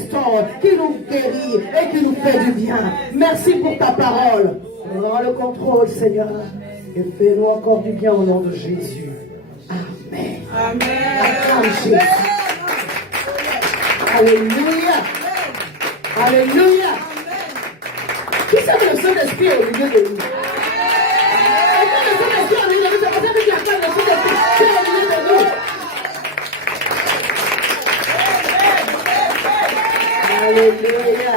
restaure, qui nous guérit et qui nous fait du bien. Merci pour ta parole. Prends le contrôle, Seigneur, et fais-nous encore du bien au nom de Jésus. Amen. Acclame Jésus. Alléluia. Alléluia. Qui sait que le Saint-Esprit est au milieu de nous? Est-ce que le Saint-Esprit est au milieu de nous? C'est pour ça que tu acclames le Saint-Esprit qui est au milieu de nous. Alléluia.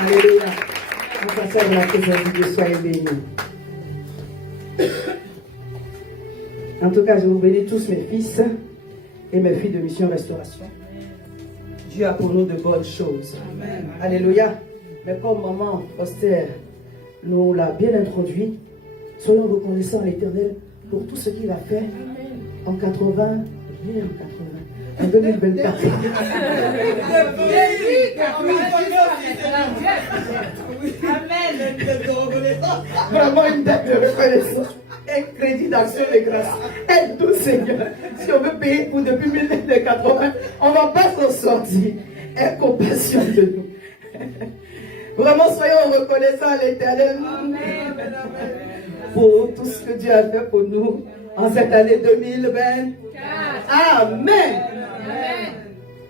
Alléluia. On passe à la présence de Dieu, soyez bénis. En tout cas, je vous bénis tous mes fils et mes filles de Mission Restauration. Dieu a pour nous de bonnes choses. Amen. Alléluia. Mais comme maman Foster nous l'a bien introduit, soyons reconnaissants à l'Éternel pour tout ce qu'il a fait. Amen. En 80, rien en 80, en 2024. Vraiment une dette de reconnaissance. Un crédit d'action de grâce. Aide-nous, Seigneur. Si on veut payer pour depuis 1980, on ne va pas s'en sortir. Aie compassion de nous. Vraiment, soyons reconnaissants à l'Éternel pour tout ce que Dieu a fait pour nous en cette année 2024. Amen.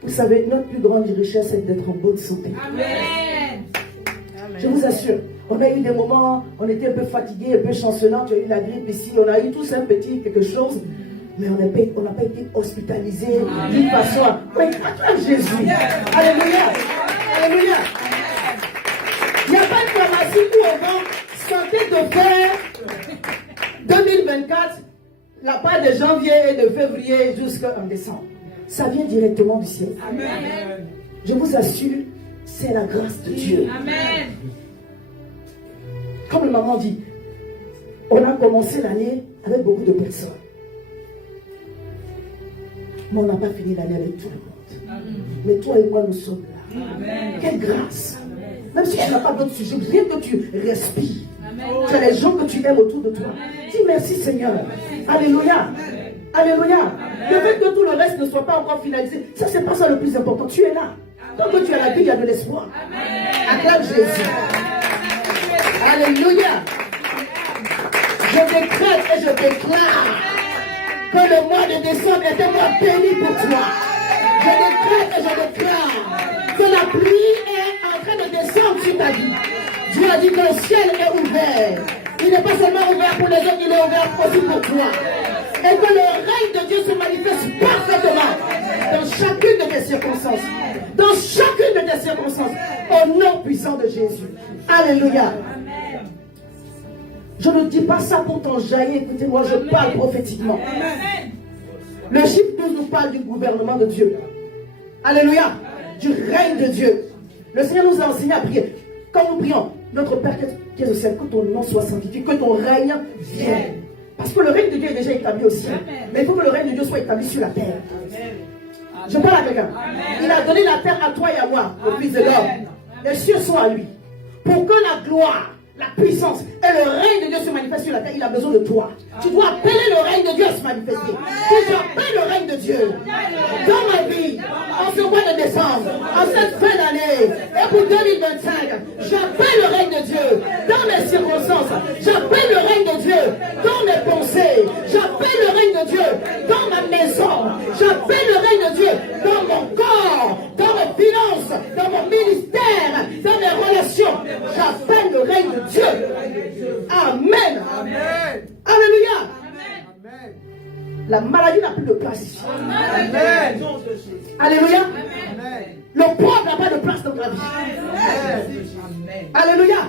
Vous savez, notre plus grande richesse, c'est d'être en bonne santé. Amen. Je vous assure, on a eu des moments, on était un peu fatigués, un peu chancelants, tu as eu la grippe ici, on a eu tous un petit quelque chose, mais on n'a pas été hospitalisés d'une façon. Oui, acclame Jésus. Alléluia. Alléluia. Il n'y a pas de pharmacie où on vend santé de fer 2024, la part de janvier et de février jusqu'en décembre. Ça vient directement du ciel. Amen. Je vous assure, c'est la grâce de Dieu. Amen. Comme la maman dit, on a commencé l'année avec beaucoup de personnes. Mais on n'a pas fini l'année avec tout le monde. Amen. Mais toi et moi, nous sommes là. Amen. Quelle grâce. Amen. Même si tu n'as pas d'autre sujet, rien que tu respires. Amen. Tu as les gens que tu aimes autour de toi. Amen. Dis merci Seigneur. Amen. Alléluia. Amen. Alléluia. Amen. Le fait que tout le reste ne soit pas encore finalisé, ça c'est pas ça le plus important. Tu es là. Tant que tu as la vie, il y a de l'espoir. Acclame Jésus. Alléluia. Je décrète et je déclare que le mois de décembre est un mois béni pour toi. Je décrète et je déclare que la pluie est en train de descendre sur ta vie. Dieu a dit que le ciel est ouvert. Il n'est pas seulement ouvert pour les autres, il est ouvert aussi pour toi. Et que le règne de Dieu se manifeste parfaitement dans chacune de tes circonstances. Dans chacune de tes circonstances. Au nom puissant de Jésus. Alléluia. Je ne dis pas ça pour t'enjailler. Écoutez-moi, je parle prophétiquement. Le chiffre 12 nous parle du gouvernement de Dieu. Alléluia. Du règne de Dieu. Le Seigneur nous a enseigné à prier. Quand nous prions, notre Père qui est au ciel, que ton nom soit sanctifié, que ton règne vienne. Parce que le règne de Dieu est déjà établi au ciel. Mais il faut que le règne de Dieu soit établi sur la terre. Je parle à quelqu'un. Il a donné la terre à toi et à moi, le Fils de l'homme. Les cieux sont à lui. Pour que la gloire, la puissance et le règne de Dieu se manifestent sur la terre, il a besoin de toi. Tu dois appeler le règne de Dieu à se manifester. Tu appelles le règne de Dieu dans ma vie, en ce mois de décembre, en cette fin d'année, et pour 2025, j'appelle le règne de Dieu dans mes circonstances. J'appelle le règne de Dieu dans mes pensées. J'appelle le règne de Dieu dans ma maison. J'appelle le règne de Dieu dans mon corps, dans mes finances, dans mon ministère, dans mes relations. J'appelle le règne de Dieu. Amen. Amen. Alléluia. Amen. La maladie n'a plus de place ici. Amen. Alléluia. Amen. Le pauvre n'a pas de place dans ta vie. Amen. Alléluia.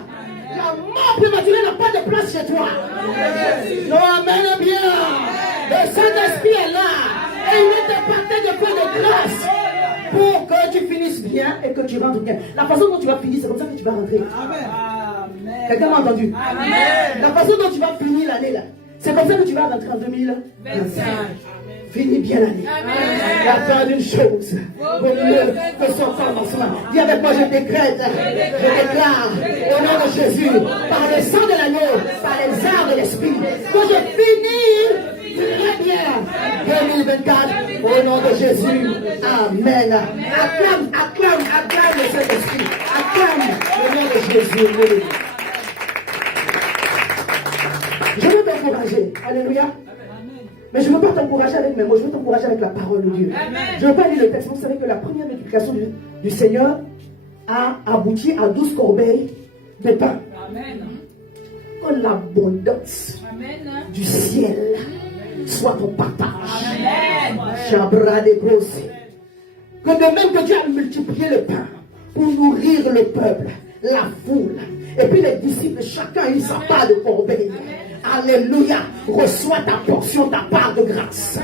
La mort prématurée n'a pas de place chez toi. Amen. Non, amen bien. Le Saint-Esprit est là. Et il est apporté de faire de grâce pour que tu finisses bien et que tu rentres bien. La façon dont tu vas finir, c'est comme ça que tu vas rentrer. Amen. Quelqu'un m'a entendu? Amen. La façon dont tu vas finir l'année là, c'est comme ça que tu vas rentrer en 2025. Finis bien l'année. La fin d'une chose. Au mieux que son commencement. Dis avec moi, je décrète, je déclare au nom de Jésus, par le sang de l'agneau, par les arts de l'esprit, que je finis très bien 2024 au nom de Jésus. Amen. Acclame, acclame, Jésus. Je veux t'encourager. Alléluia. Mais je ne veux pas t'encourager avec mes mots, je veux t'encourager avec la parole de Dieu. Je ne veux pas lire le texte. Vous savez que la première multiplication du Seigneur a abouti à 12 corbeilles de pain. Amen. Que l'abondance du ciel soit ton partage. Amen. Que de même que Dieu a multiplié le pain pour nourrir le peuple, la foule, et puis les disciples, chacun eu sa part de corbeille. Alléluia. Reçois ta portion, ta part de grâce.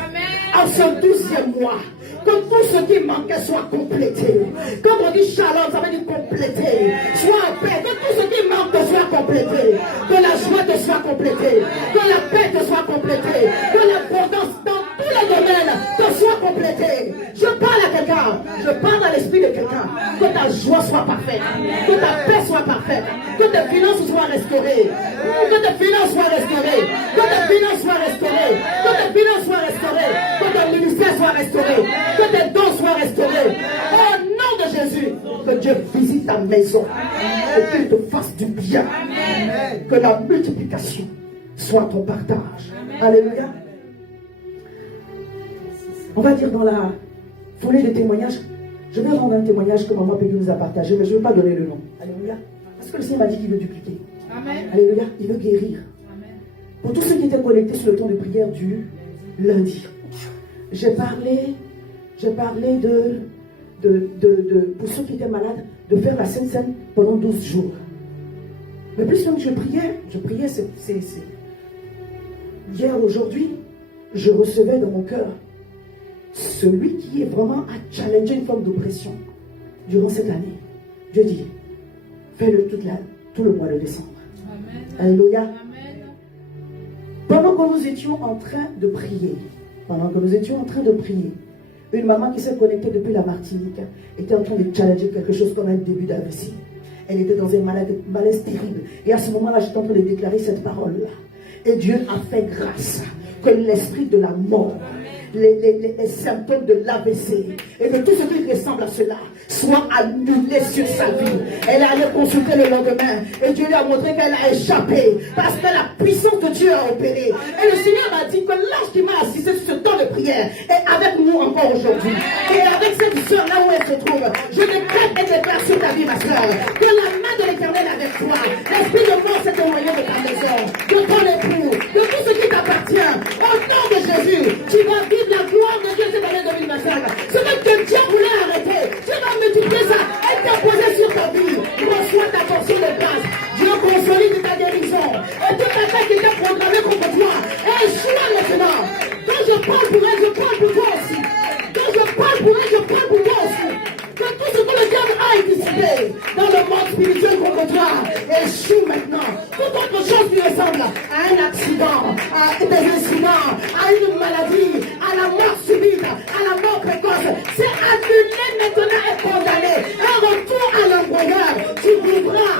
En ce 12e mois, que tout ce qui manquait soit complété. Quand on dit shalom, ça veut dire compléter. Sois en paix. Que tout ce qui manque te soit complété. Que la joie te soit complétée. Que la paix te soit complétée. Que l'abondance dans tous les domaines te soit complétée. Je parle à quelqu'un. Je parle à l'esprit de quelqu'un. Que ta joie soit parfaite. Que ta paix soit parfaite. Que tes finances soient restaurées. Que tes finances soient restaurées. Que tes finances soient restaurées. Que tes finances soient restaurées. Que ton ministère soit restauré. Que tes dons soient restaurés. Au nom de Jésus, que Dieu visite ta maison et qu'il te fasse du bien. Amen. Que la multiplication soit ton partage. Amen. Alléluia. On va dire dans la foulée des témoignages, je vais rendre un témoignage que Maman Peggy nous a partagé, mais je ne vais pas donner le nom. Alléluia. Parce que le Seigneur m'a dit qu'il veut dupliquer. Amen. Alléluia. Il veut guérir. Amen. Pour tous ceux qui étaient connectés sur le temps de prière du lundi, j'ai parlé pour ceux qui étaient malades, de faire la Sainte Seine pendant 12 jours. Mais plus que je priais, hier, aujourd'hui, je recevais dans mon cœur celui qui est vraiment à challenger une forme d'oppression durant cette année. Dieu dit, fais-le tout le mois de décembre. Amen. Alléluia. Amen. Pendant que nous étions en train de prier, une maman qui s'est connectée depuis la Martinique était en train de challenger quelque chose comme un début d'AVC. Elle était dans un malaise terrible. Et à ce moment-là, j'étais en train de déclarer cette parole-là. Et Dieu a fait grâce que l'esprit de la mort, les symptômes de l'AVC et de tout ce qui ressemble à cela soit annulé sur sa vie. Elle est allée consulter le lendemain et Dieu lui a montré qu'elle a échappé parce que la puissance de Dieu a opéré. Et le Seigneur m'a dit que l'ange qui m'a assisté sur ce temps de prière est avec nous encore aujourd'hui. Et avec cette soeur là où elle se trouve, je décrète et déclare sur ta vie, ma soeur, que la main de l'Éternel est avec toi. L'esprit de mort s'est envoyé de ta maison, de ton époux, de tout ce qui t'appartient. Au nom de Jésus, tu vas vivre la gloire de Dieu cette année 2025. Ce que Dieu voulait arrêter, tu vas multiplier ça et t'imposer sur ta vie. Reçois ta portion de grâce. Dieu consolide ta guérison. Et toute attaque qui était programmée contre toi échoue maintenant. Quand je parle pour elle, je parle pour toi aussi. Quand je parle pour elle, je parle pour toi aussi. Que tout ce que le diable a anticipé dans le monde spirituel contre toi échoue maintenant. Toute autre chose qui ressemble à un accident, à des incidents, à une maladie, à la mort subite, à la mort précoce, c'est annulé maintenant et condamné. Un retour à l'embrayeur, tu vivras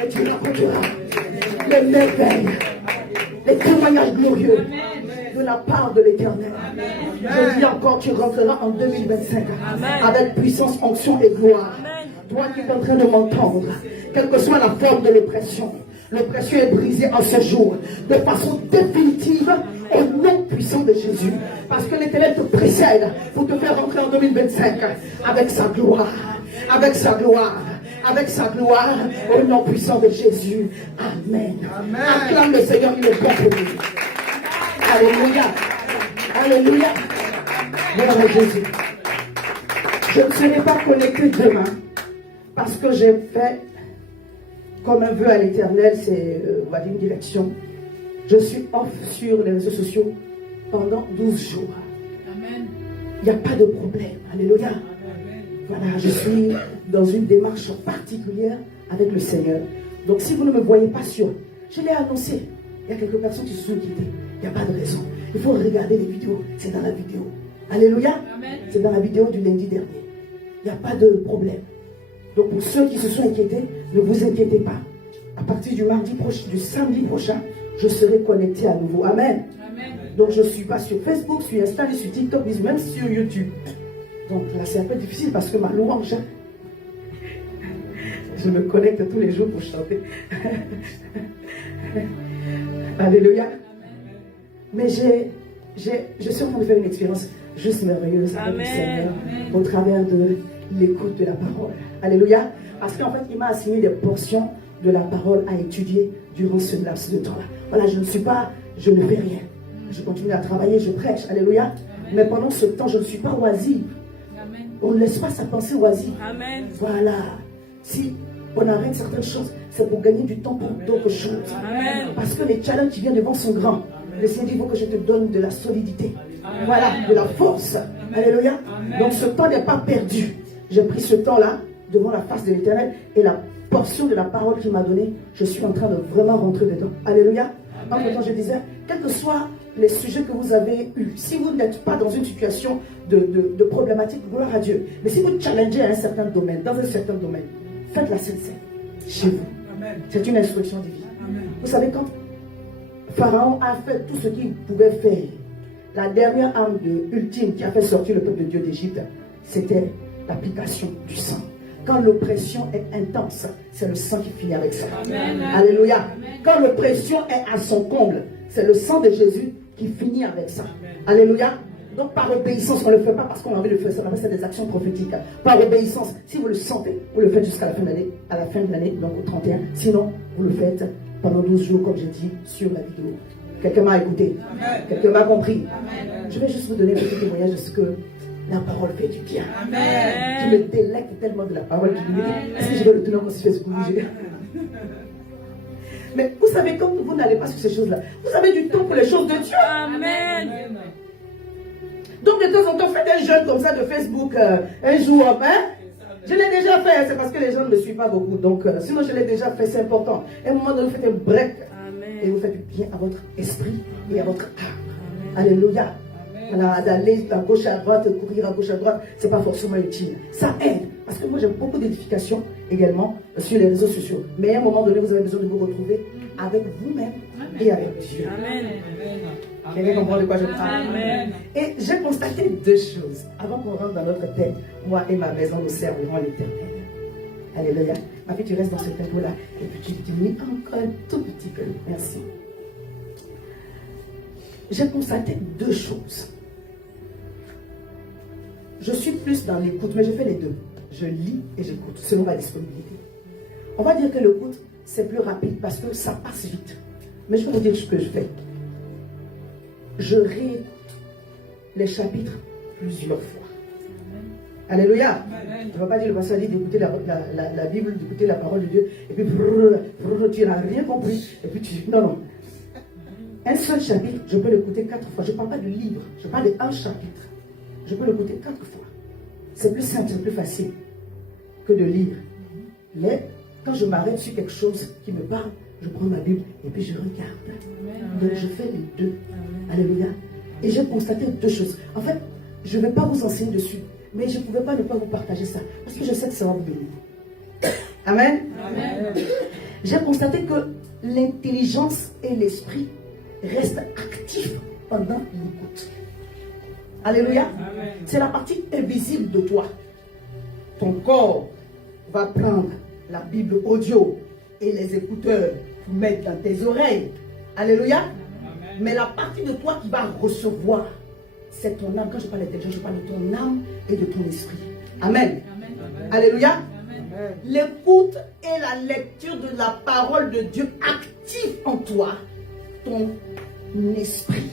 et tu raconteras les merveilles, les témoignages glorieux de la part de l'Éternel. Je dis encore, tu rentreras en 2025 avec puissance, onction et gloire. Toi qui es en train de m'entendre, quelle que soit la forme de l'oppression est brisée en ce jour de façon définitive au nom puissant de Jésus. Parce que l'Éternel te précède pour te faire rentrer en 2025 avec sa gloire, avec sa gloire, avec sa gloire, au nom puissant de Jésus. Amen. Amen. Acclame le Seigneur, il est bon pour nous. Alléluia. Alléluia. Gloire à Jésus. Je ne serai pas connecté demain parce que j'ai fait comme un vœu à l'Éternel, c'est on va dire une direction. Je suis off sur les réseaux sociaux pendant 12 jours. Amen. Il n'y a pas de problème. Alléluia. Amen. Voilà, je suis dans une démarche particulière avec le Seigneur. Donc si vous ne me voyez pas sur, je l'ai annoncé. Il y a quelques personnes qui se sont quittées. Il n'y a pas de raison. Il faut regarder les vidéos. C'est dans la vidéo. Alléluia. C'est dans la vidéo du lundi dernier. Il n'y a pas de problème. Donc pour ceux qui se sont inquiétés, ne vous inquiétez pas. À partir du mardi prochain, du samedi prochain, je serai connecté à nouveau. Amen. Amen. Donc je ne suis pas sur Facebook, sur Insta, sur TikTok, même sur YouTube. Donc là c'est un peu difficile parce que ma louange, Je me connecte tous les jours pour chanter. Alléluia. Mais je suis en train de faire une expérience juste merveilleuse avec le Seigneur au travers de l'écoute de la parole. Alléluia. Parce qu'en fait, il m'a assigné des portions de la parole à étudier durant ce laps de temps-là. Voilà, je ne fais rien. Je continue à travailler, je prêche. Alléluia. Mais pendant ce temps, je ne suis pas oisive. On ne laisse pas sa pensée oisive. Amen. Voilà. Si on arrête certaines choses, c'est pour gagner du temps pour d'autres choses. Amen. Parce que les challenges qui viennent devant sont grands. Le Seigneur dit, il faut que je te donne de la solidité. Amen. Voilà, de la force. Amen. Alléluia. Amen. Donc ce temps n'est pas perdu. J'ai pris ce temps-là devant la face de l'Éternel et la portion de la parole qu'il m'a donnée, je suis en train de vraiment rentrer dedans. Alléluia. En même temps, je disais, quels que soient les sujets que vous avez eus, si vous n'êtes pas dans une situation de problématique, gloire à Dieu. Mais si vous challengez à un certain domaine, dans un certain domaine, faites la sincère chez vous. C'est une instruction divine. Amen. Vous savez, quand Pharaon a fait tout ce qu'il pouvait faire, la dernière arme ultime qui a fait sortir le peuple de Dieu d'Égypte, c'était l'application du sang. Quand l'oppression est intense, c'est le sang qui finit avec ça. Amen. Alléluia. Amen. Quand l'oppression est à son comble, c'est le sang de Jésus qui finit avec ça. Amen. Alléluia. Donc par obéissance, on ne le fait pas parce qu'on a envie de le faire, ça c'est des actions prophétiques. Par obéissance, si vous le sentez, vous le faites jusqu'à la fin de l'année, à la fin de l'année, donc au 31. Sinon, vous le faites pendant 12 jours, comme j'ai dit, sur la vidéo. Quelqu'un m'a écouté. Amen. Quelqu'un m'a compris. Amen. Je vais juste vous donner un petit témoignage de ce que la parole fait du bien. Amen. Je me délecte tellement de la parole. Je me dis, est-ce que je vais le tenir comme si je faisais Mais vous savez, quand vous n'allez pas sur ces choses-là, vous avez du temps pour les choses de Dieu. Amen. Donc de temps en temps, faites un jeûne comme ça de Facebook un jour. Hein? Je l'ai déjà fait, c'est parce que les gens ne me suivent pas beaucoup. Donc sinon je l'ai déjà fait, c'est important. À un moment donné, vous faites un break. Amen. Et vous faites du bien à votre esprit et à votre âme. Amen. Alléluia. Voilà, d'aller à gauche à droite, courir à gauche à droite, c'est pas forcément utile. Ça aide. Parce que moi j'ai beaucoup d'édifications également sur les réseaux sociaux. Mais à un moment donné, vous avez besoin de vous retrouver avec vous-même et avec Dieu. Amen. Quelqu'un comprend de quoi je parle? Amen. Et j'ai constaté deux choses. Avant qu'on rentre dans notre thème, moi et ma maison, nous servirons l'Éternel. Alléluia. Ma fille, tu restes dans ce tempo-là. Et puis tu diminues encore un tout petit peu. Merci. J'ai constaté deux choses. Je suis plus dans l'écoute, mais je fais les deux. Je lis et j'écoute, selon ma disponibilité. On va dire que l'écoute, c'est plus rapide parce que ça passe vite. Mais je vais vous dire ce que je fais. Je réécoute les chapitres plusieurs fois. Amen. Alléluia. Amen. Je ne vais pas dire le pasteur dit d'écouter la Bible, d'écouter la parole de Dieu, et puis tu n'as rien compris. Et puis tu... Non. Un seul chapitre, je peux l'écouter 4 fois. Je ne parle pas de livre, je parle d'un chapitre. Je peux l'écouter 4 fois. C'est plus simple, c'est plus facile que de lire. Mais quand je m'arrête sur quelque chose qui me parle, je prends ma Bible et puis je regarde. Amen. Donc je fais les deux. Amen. Alléluia. Et j'ai constaté deux choses. En fait, je ne vais pas vous enseigner dessus, mais je ne pouvais pas ne pas vous partager ça. Parce que je sais que ça va vous bénir. Amen. Amen. J'ai constaté que l'intelligence et l'esprit restent actifs pendant l'écoute. Alléluia. C'est la partie invisible de toi. Ton corps va prendre la Bible audio et les écouteurs pour mettre dans tes oreilles. Alléluia. Amen. Mais la partie de toi qui va recevoir, c'est ton âme. Quand je parle d'intelligence, je parle de ton âme et de ton esprit. Amen. Amen. Alléluia. Amen. L'écoute et la lecture de la parole de Dieu active en toi ton esprit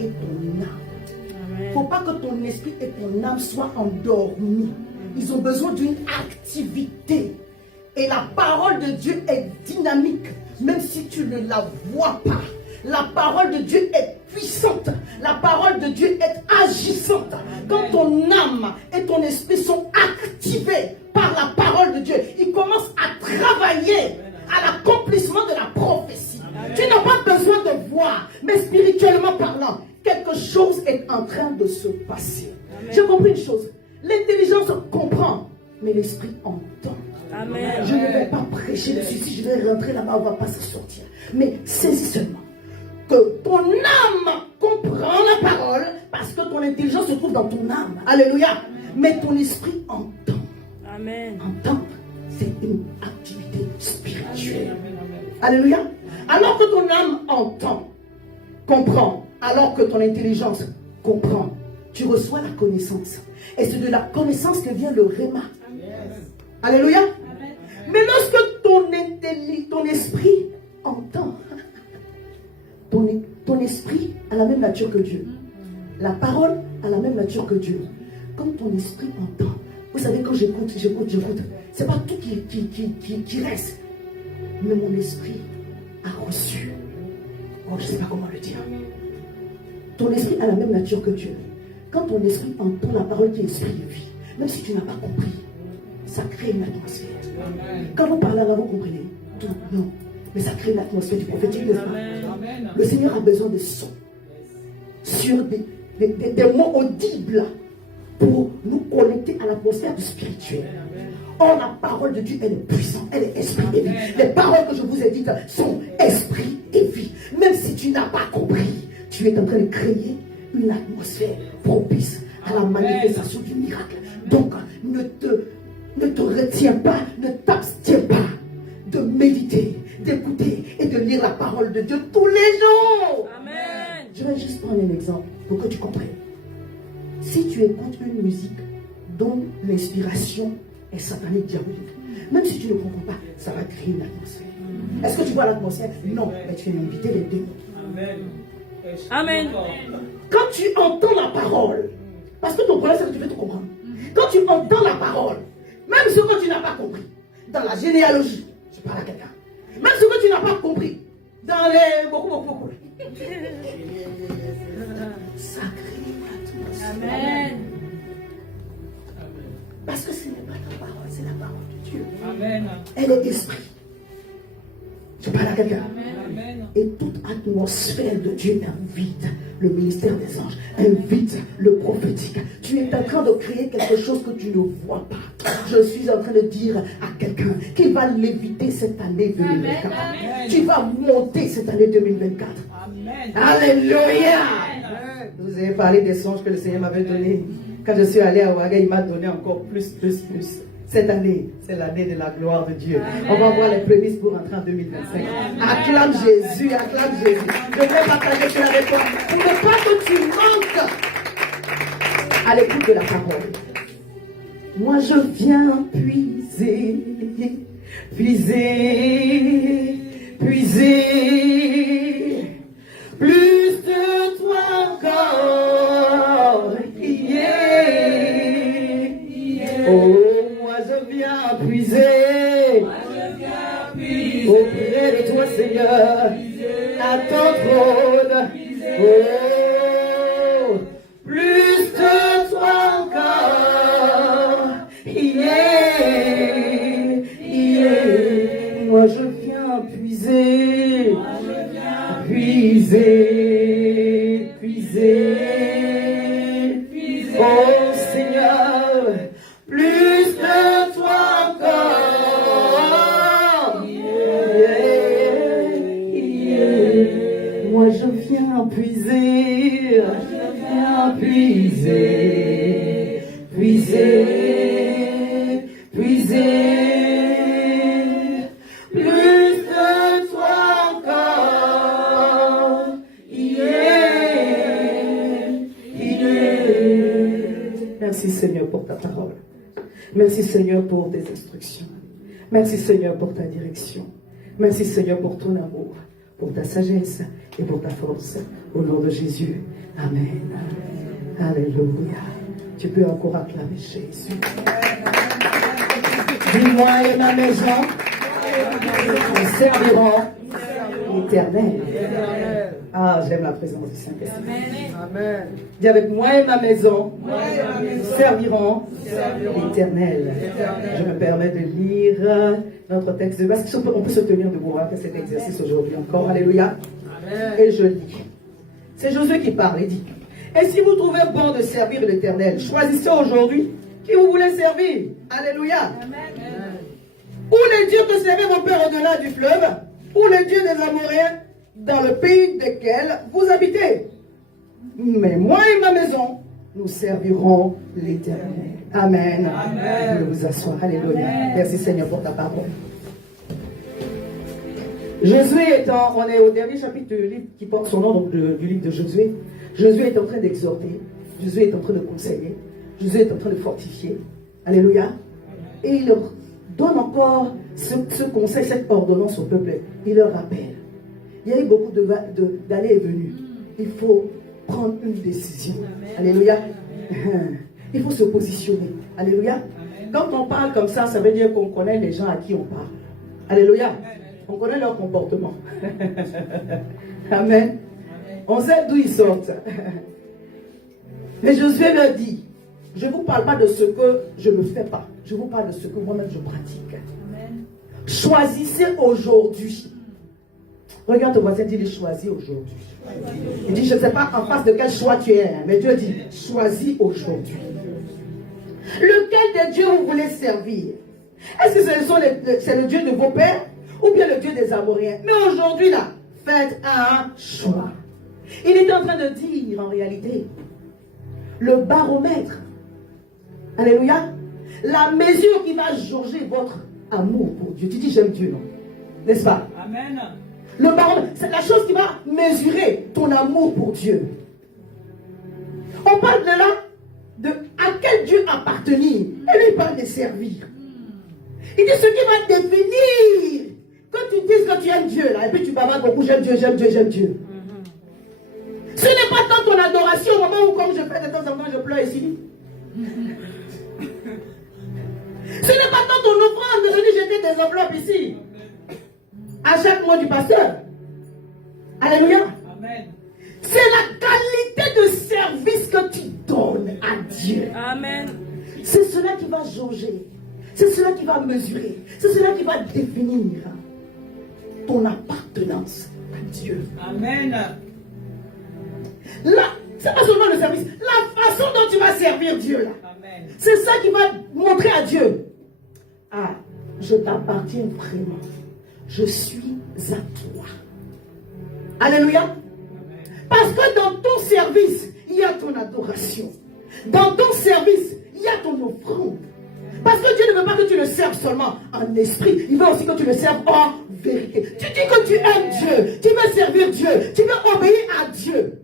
et ton âme. Il ne faut pas que ton esprit et ton âme soient endormis. Ils ont besoin d'une activité. Et la parole de Dieu est dynamique, même si tu ne la vois pas. La parole de Dieu est puissante. La parole de Dieu est agissante. Quand ton âme et ton esprit sont activés par la parole de Dieu, ils commencent à travailler à l'accomplissement de la prophétie. Tu n'as pas besoin de voir, mais spirituellement parlant, quelque chose est en train de se passer. J'ai compris une chose. L'intelligence comprend, mais l'esprit entend. Amen. Je ne vais pas prêcher dessus. Si je vais rentrer là-bas, on ne va pas se sortir. Mais saisis seulement que ton âme comprend la parole parce que ton intelligence se trouve dans ton âme. Alléluia. Amen. Mais ton esprit entend. Amen. Entendre, c'est une activité spirituelle. Alléluia. Alors que ton âme entend, comprend, alors que ton intelligence comprend, tu reçois la connaissance. Et c'est de la connaissance que vient le réma. Alléluia. Mais lorsque ton esprit entend, ton esprit a la même nature que Dieu. La parole a la même nature que Dieu. Quand ton esprit entend, vous savez, quand j'écoute, c'est pas tout qui reste. Mais mon esprit a reçu. Oh, je ne sais pas comment le dire. Ton esprit a la même nature que Dieu. Quand ton esprit entend la parole qui est esprit et vie, même si tu n'as pas compris, ça crée une atmosphère. Quand vous parlez là, vous comprenez tout? Non. Mais ça crée une atmosphère du prophétique, n'est-ce pas? Le Seigneur a besoin de sons sur des mots audibles pour nous connecter à l'atmosphère du spirituel. Or, la parole de Dieu, elle est puissante, elle est esprit et vie. Les paroles que je vous ai dites sont esprit et vie. Même si tu n'as pas compris, tu es en train de créer une atmosphère propice à la manifestation du miracle. Donc, ne te retiens pas, ne t'abstiens pas de méditer, d'écouter et de lire la parole de Dieu tous les jours. Amen. Je vais juste prendre un exemple pour que tu comprennes. Si tu écoutes une musique dont l'inspiration est satanique, diabolique, même si tu ne comprends pas, ça va créer une atmosphère. Est-ce que tu vois l'atmosphère? Non, mais tu es invité les démons. Amen. Amen. Quand tu entends la parole, parce que ton problème c'est que tu veux tout comprendre. Quand tu entends la parole, même ce que tu n'as pas compris, dans la généalogie, je parle à quelqu'un, même ce que tu n'as pas compris, dans les beaucoup, ça crée une atmosphère. Amen. Parce que ce n'est pas ta parole, c'est la parole de Dieu. Amen. Elle est esprit. Je parle à quelqu'un. Et toute atmosphère de Dieu invite le ministère des anges, invite le prophétique. Tu es en train de créer quelque chose que tu ne vois pas. Je suis en train de dire à quelqu'un qui va l'éviter cette année 2024. Amen. Tu vas monter cette année 2024. Amen. Alléluia. Vous avez parlé des songes que le Seigneur m'avait donnés. Quand je suis allé à Ouaga, il m'a donné encore plus. Cette année, c'est l'année de la gloire de Dieu. Amen. On va voir les prémices pour entrer en 2025. Acclame Jésus, acclame Jésus. Je vais partager cela avec toi. Pour ne pas que tu manques à l'écoute de la parole. Moi, je viens puiser. Plus de toi encore. Oh. Je viens puiser auprès de toi, Seigneur, à ton trône. Oh, plus de toi encore. Moi je viens puiser. Oh Seigneur, plus de toi encore. Moi je viens puiser. Plus de toi encore. Merci Seigneur pour ta parole. Merci Seigneur pour tes instructions. Merci Seigneur pour ta direction. Merci Seigneur pour ton amour, pour ta sagesse et pour ta force. Au nom de Jésus. Amen. Alléluia. Tu peux encore acclamer Jésus. Dis-moi et ma maison, nous servirons l'Éternel. Ah, j'aime la présence du Saint-Esprit. Amen. Dis avec moi et ma maison, nous servirons l'Éternel. Je me permets de lire notre texte. Est-ce qu'on peut se tenir debout? On va faire cet exercice aujourd'hui encore. Alléluia. Amen. Et je lis. C'est Josué qui parle. Il dit: et si vous trouvez bon de servir l'Éternel, choisissez aujourd'hui qui vous voulez servir. Alléluia. Amen. Ou les dieux que servaient vos pères au-delà du fleuve, ou les dieux des Amoréens dans le pays desquels vous habitez. Mais moi et ma maison, nous servirons l'Éternel. Amen. Amen. Vous vous asseoir. Alléluia. Merci Seigneur pour ta parole. Josué étant, on est au dernier chapitre du livre qui porte son nom, donc du livre de Josué. Josué est en train d'exhorter. Josué est en train de conseiller. Josué est en train de fortifier. Alléluia. Et il leur donne encore ce conseil, cette ordonnance au peuple. Il leur rappelle. Il y a eu beaucoup d'allées et venues. Il faut prendre une décision. Alléluia. Il faut se positionner. Alléluia. Quand on parle comme ça veut dire qu'on connaît les gens à qui on parle. Alléluia. On connaît leur comportement. Amen. On sait d'où ils sortent. Mais Josué leur dit, je ne vous parle pas de ce que je ne fais pas. Je vous parle de ce que moi-même je pratique. Amen. Choisissez aujourd'hui. Regarde ton voisin, dis-lui, choisis aujourd'hui. Il dit, je ne sais pas en face de quel choix tu es, mais Dieu dit, choisis aujourd'hui. Lequel des dieux vous voulez servir? Est-ce que c'est le Dieu de vos pères ou bien le Dieu des Amoréens? Mais aujourd'hui là, faites un choix. Il est en train de dire en réalité, le baromètre, alléluia, la mesure qui va jauger votre amour pour Dieu. Tu dis j'aime Dieu, non? N'est-ce pas? Amen. Le baromètre, c'est la chose qui va mesurer ton amour pour Dieu. On parle de là, de à quel Dieu appartenir. Et lui, il parle de servir. Il dit ce qui va définir. Quand tu dises que tu aimes Dieu, là, et puis tu bavardes beaucoup, j'aime Dieu, j'aime Dieu, j'aime Dieu. Ce n'est pas tant ton adoration au moment où, comme je fais de temps en temps, je pleure ici. Ce n'est pas tant ton offrande de venir jeter des enveloppes ici. À chaque mot du pasteur. Alléluia. Amen. C'est la qualité de service que tu donnes à Dieu. Amen. C'est cela qui va jauger. C'est cela qui va mesurer. C'est cela qui va définir ton appartenance à Dieu. Amen. Là, c'est pas seulement le service. La façon dont tu vas servir Dieu là. Amen. C'est ça qui va montrer à Dieu. Ah, je t'appartiens vraiment. Je suis à toi. Alléluia. Amen. Parce que dans ton service, il y a ton adoration. Dans ton service, il y a ton offrande. Parce que Dieu ne veut pas que tu le serves seulement en esprit. Il veut aussi que tu le serves en vérité. Tu dis que tu aimes Dieu. Tu veux servir Dieu. Tu veux obéir à Dieu.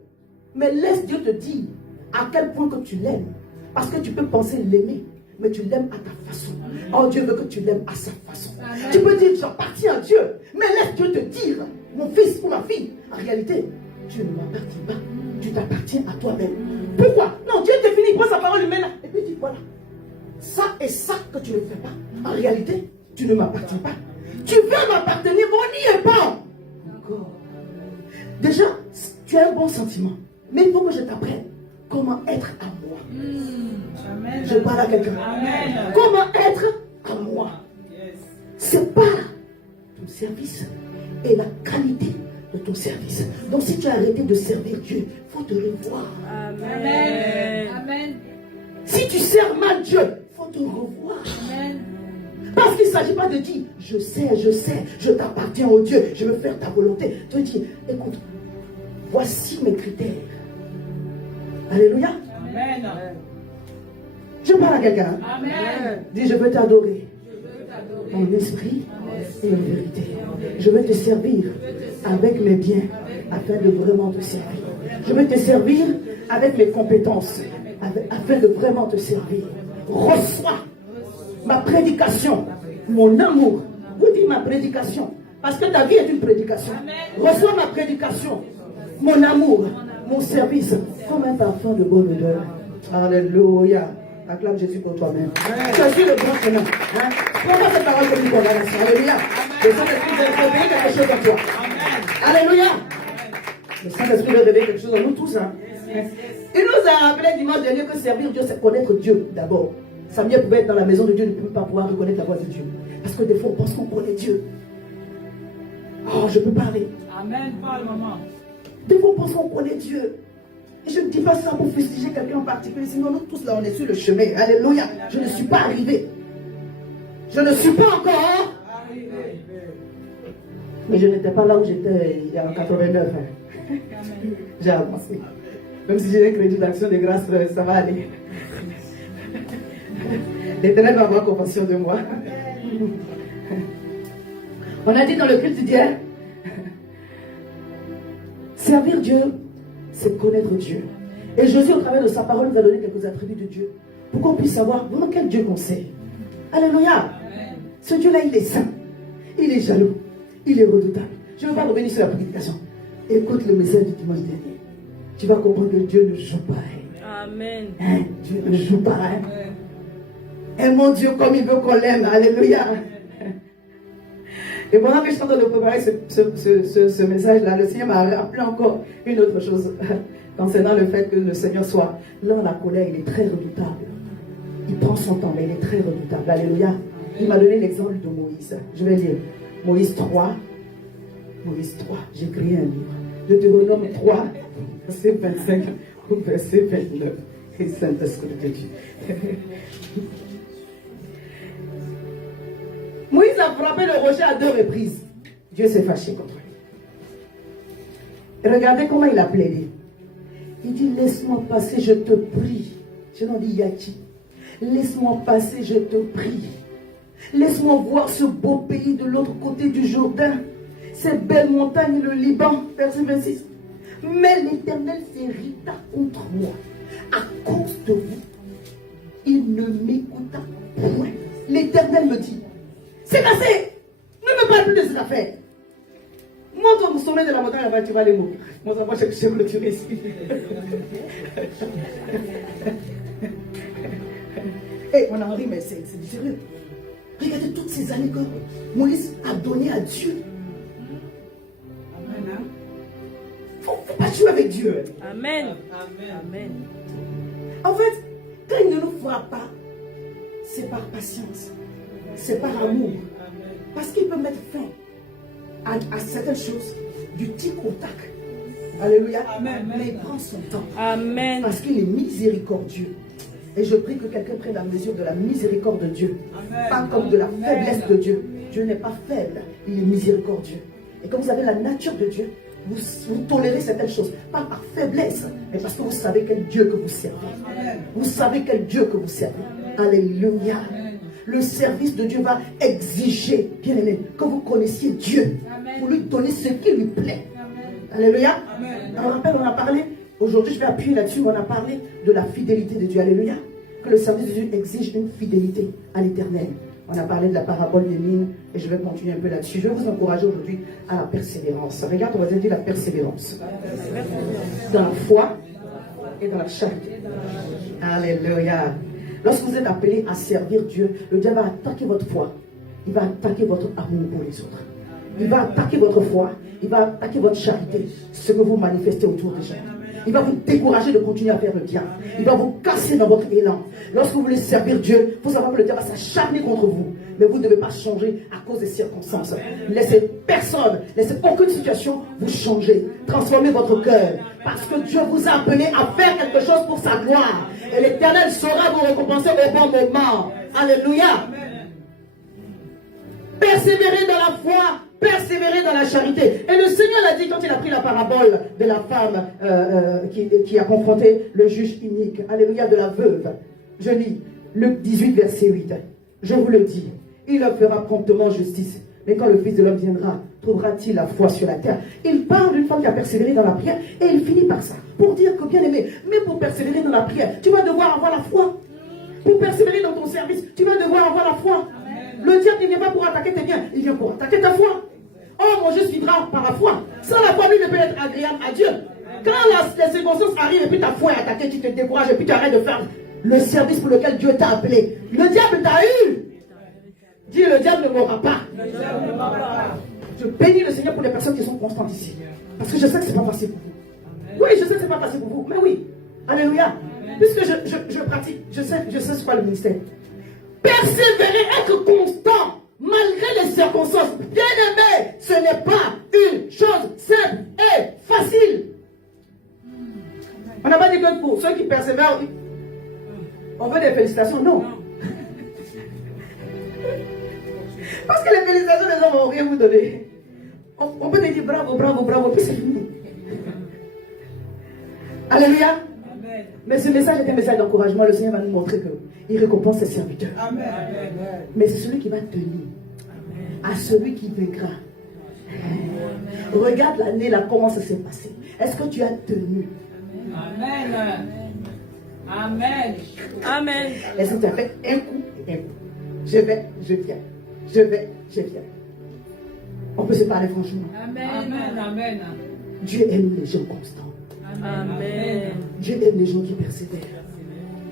Mais laisse Dieu te dire à quel point que tu l'aimes. Parce que tu peux penser l'aimer. Mais tu l'aimes à ta façon. Oh, Dieu veut que tu l'aimes à sa façon. Amen. Tu peux dire, j'appartiens à Dieu. Mais laisse Dieu te dire, mon fils ou ma fille, en réalité, Dieu ne m'appartient pas. Tu t'appartiens à toi-même. Pourquoi? Non, Dieu définit, il prend sa parole humaine là. Et puis il dit, voilà. Ça et ça que tu ne fais pas. En réalité, tu ne m'appartiens pas. Tu veux m'appartenir, mais on n'y est pas. Encore. Déjà, tu as un bon sentiment. Mais il faut que je t'apprenne comment être à moi. Amen. Je parle à quelqu'un. Comment être à moi. Yes. C'est pas ton service et la qualité de ton service. Donc si tu as arrêté de servir Dieu, il faut te revoir. Amen. Amen. Si tu sers mal Dieu, il faut te revoir. Amen. Parce qu'il ne s'agit pas de dire, je sais, je t'appartiens au Dieu, je veux faire ta volonté. Tu veux dire, écoute, voici mes critères. Alléluia. Amen. Je parle à quelqu'un. Amen. Dis, je veux t'adorer. En esprit et en vérité. Je veux te servir avec mes biens afin de vraiment te servir. Je veux te servir avec mes compétences afin de vraiment te servir. Reçois ma prédication, mon amour. Vous dites ma prédication. Parce que ta vie est une prédication. Reçois ma prédication, mon amour, mon service, comme un parfum de bonne odeur. Alléluia. Acclame Jésus pour toi-même. Je suis le grand chemin. Hein? Prends-moi cette parole comme une condamnation. Alléluia. Le Saint-Esprit va réveiller quelque chose en toi. Alléluia. Le Saint-Esprit va réveiller quelque chose en nous tous. Hein? Il nous a rappelé dimanche dernier que servir Dieu, c'est connaître Dieu d'abord. Samuel pouvait être dans la maison de Dieu, ne pouvait pas pouvoir reconnaître la voix de Dieu. Parce que des fois, on pense qu'on connaît Dieu. Oh, je peux parler. Amen, parle, maman. Des fois, on pense qu'on connaît Dieu. Et je ne dis pas ça pour fustiger quelqu'un en particulier. Sinon, nous tous là, on est sur le chemin. Alléluia. Je ne suis pas arrivé. Je ne suis pas encore arrivé. Mais je n'étais pas là où j'étais il y a en 89. Hein. J'ai avancé. Même si j'ai un crédit d'action de grâce, ça va aller. L'Éternel va avoir compassion de moi. On a dit dans le culte d'hier, servir Dieu, c'est connaître Dieu. Et Jésus, au travers de sa parole, nous a donné quelques attributs de Dieu pour qu'on puisse savoir vraiment quel Dieu qu'on sait. Alléluia. Ce Dieu-là, il est saint. Il est jaloux. Il est redoutable. Je ne veux pas revenir sur la prédication. Écoute le message du dimanche dernier. Tu vas comprendre que Dieu ne joue pas. Amen. Hein? Dieu ne joue pas. Hein? Aimons Dieu comme il veut qu'on l'aime. Alléluia. Et pendant que je suis en train de préparer ce message-là, le Seigneur m'a rappelé encore une autre chose concernant le fait que le Seigneur soit là en la colère. Il est très redoutable. Il prend son temps, mais il est très redoutable. Alléluia. Il m'a donné l'exemple de Moïse. Je vais lire Moïse 3. Moïse 3. J'ai créé un livre. Deutéronome 3, verset 25 au verset 29. Et Saint-Esprit de Dieu. Moïse a frappé le rocher à 2 reprises. Dieu s'est fâché contre lui. Et regardez comment il a plaidé. Il dit, laisse-moi passer, je te prie. Je n'en dis Yaki. Laisse-moi passer, je te prie. Laisse-moi voir ce beau pays de l'autre côté du Jourdain. Ces belles montagnes, le Liban. Verset 26. Mais l'Éternel s'irrita contre moi. À cause de vous, il ne m'écouta point. L'Éternel me dit, c'est assez. Ne me parle plus de cette affaire. Monte au sommet de la montagne, là-bas, tu vas les mourir. Moi, je vais clôturer ici. Et on en rit, mais c'est sérieux. Regardez toutes ces années que Moïse a donné à Dieu. Il ne faut pas jouer avec Dieu. Amen. Amen. En fait, quand il ne nous fera pas, c'est par patience. C'est par amour. Parce qu'il peut mettre fin à certaines choses du tic au tac. Alléluia. Amen. Mais il prend son temps. Amen. Parce qu'il est miséricordieux. Et je prie que quelqu'un prenne la mesure de la miséricorde de Dieu. Amen. Pas comme de la faiblesse de Dieu. Dieu n'est pas faible, il est miséricordieux. Et comme vous avez la nature de Dieu, vous tolérez certaines choses. Pas par faiblesse, mais parce que vous savez quel Dieu que vous servez. Amen. Vous savez quel Dieu que vous servez. Alléluia. Amen. Le service de Dieu va exiger, bien aimé, que vous connaissiez Dieu. Amen. Pour lui donner ce qui lui plaît. Amen. Alléluia. Amen. On rappelle, on a parlé. Aujourd'hui, je vais appuyer là-dessus, on a parlé de la fidélité de Dieu. Alléluia. Que le service de Dieu exige une fidélité à l'Éternel. On a parlé de la parabole des mines et je vais continuer un peu là-dessus. Je vais vous encourager aujourd'hui à la persévérance. Regarde, on va dire la persévérance. Dans la foi et dans la charité. Alléluia. Lorsque vous êtes appelé à servir Dieu, le diable va attaquer votre foi. Il va attaquer votre amour pour les autres. Il va attaquer votre foi. Il va attaquer votre charité. Ce que vous manifestez autour des gens. Il va vous décourager de continuer à faire le bien. Il va vous casser dans votre élan. Lorsque vous voulez servir Dieu, il faut savoir que le diable va s'acharner contre vous. Mais vous ne devez pas changer à cause des circonstances. Laissez personne, laissez aucune situation vous changer. Transformez votre cœur. Parce que Dieu vous a appelé à faire quelque chose pour sa gloire. Et l'Éternel saura vous récompenser au bon moment. Alléluia. Persévérez dans la foi. Persévérer dans la charité. Et le Seigneur l'a dit quand il a pris la parabole de la femme qui a confronté le juge inique. Alléluia, de la veuve. Je lis Luc 18, verset 8. Je vous le dis, il leur fera promptement justice. Mais quand le Fils de l'homme viendra, trouvera-t-il la foi sur la terre? Il parle d'une femme qui a persévéré dans la prière et il finit par ça. Pour dire que, bien aimé, mais pour persévérer dans la prière, tu vas devoir avoir la foi. Pour persévérer dans ton service, tu vas devoir avoir la foi. Le diable ne vient pas pour attaquer tes biens, il vient pour attaquer ta foi. Oh, mon juste vivra par la foi. Sans la foi, lui ne peut être agréable à Dieu. Quand les circonstances arrivent et puis ta foi est attaquée, tu te décourages et puis tu arrêtes de faire le service pour lequel Dieu t'a appelé. Le diable t'a eu. Dis, le diable ne m'aura pas. Je bénis le Seigneur pour les personnes qui sont constantes ici. Parce que je sais que ce n'est pas facile pour vous. Oui, je sais que ce n'est pas facile pour vous. Mais oui. Alléluia. Puisque je pratique, je sais ce qu'est le ministère. Persévérer, être constant. Malgré les circonstances, bien aimé, ce n'est pas une chose simple et facile. On n'a pas dit que pour ceux qui persévèrent, on veut des félicitations, non. Parce que les félicitations des hommes vont rien vous donner. On peut te dire bravo, bravo, bravo, puis c'est fini. Alléluia. Mais ce message est un message d'encouragement. Le Seigneur va nous montrer il récompense ses serviteurs. Amen. Mais c'est celui qui va tenir. À celui qui vaincra. Regarde l'année là, comment ça s'est passé. Est-ce que tu as tenu? Amen. Amen. Amen. Est-ce que tu as fait un coup et un coup? Je vais, je viens. Je vais, je viens. On peut se parler franchement. Amen. Amen. Dieu aime les gens constants. Amen. Dieu aime les gens qui persévèrent.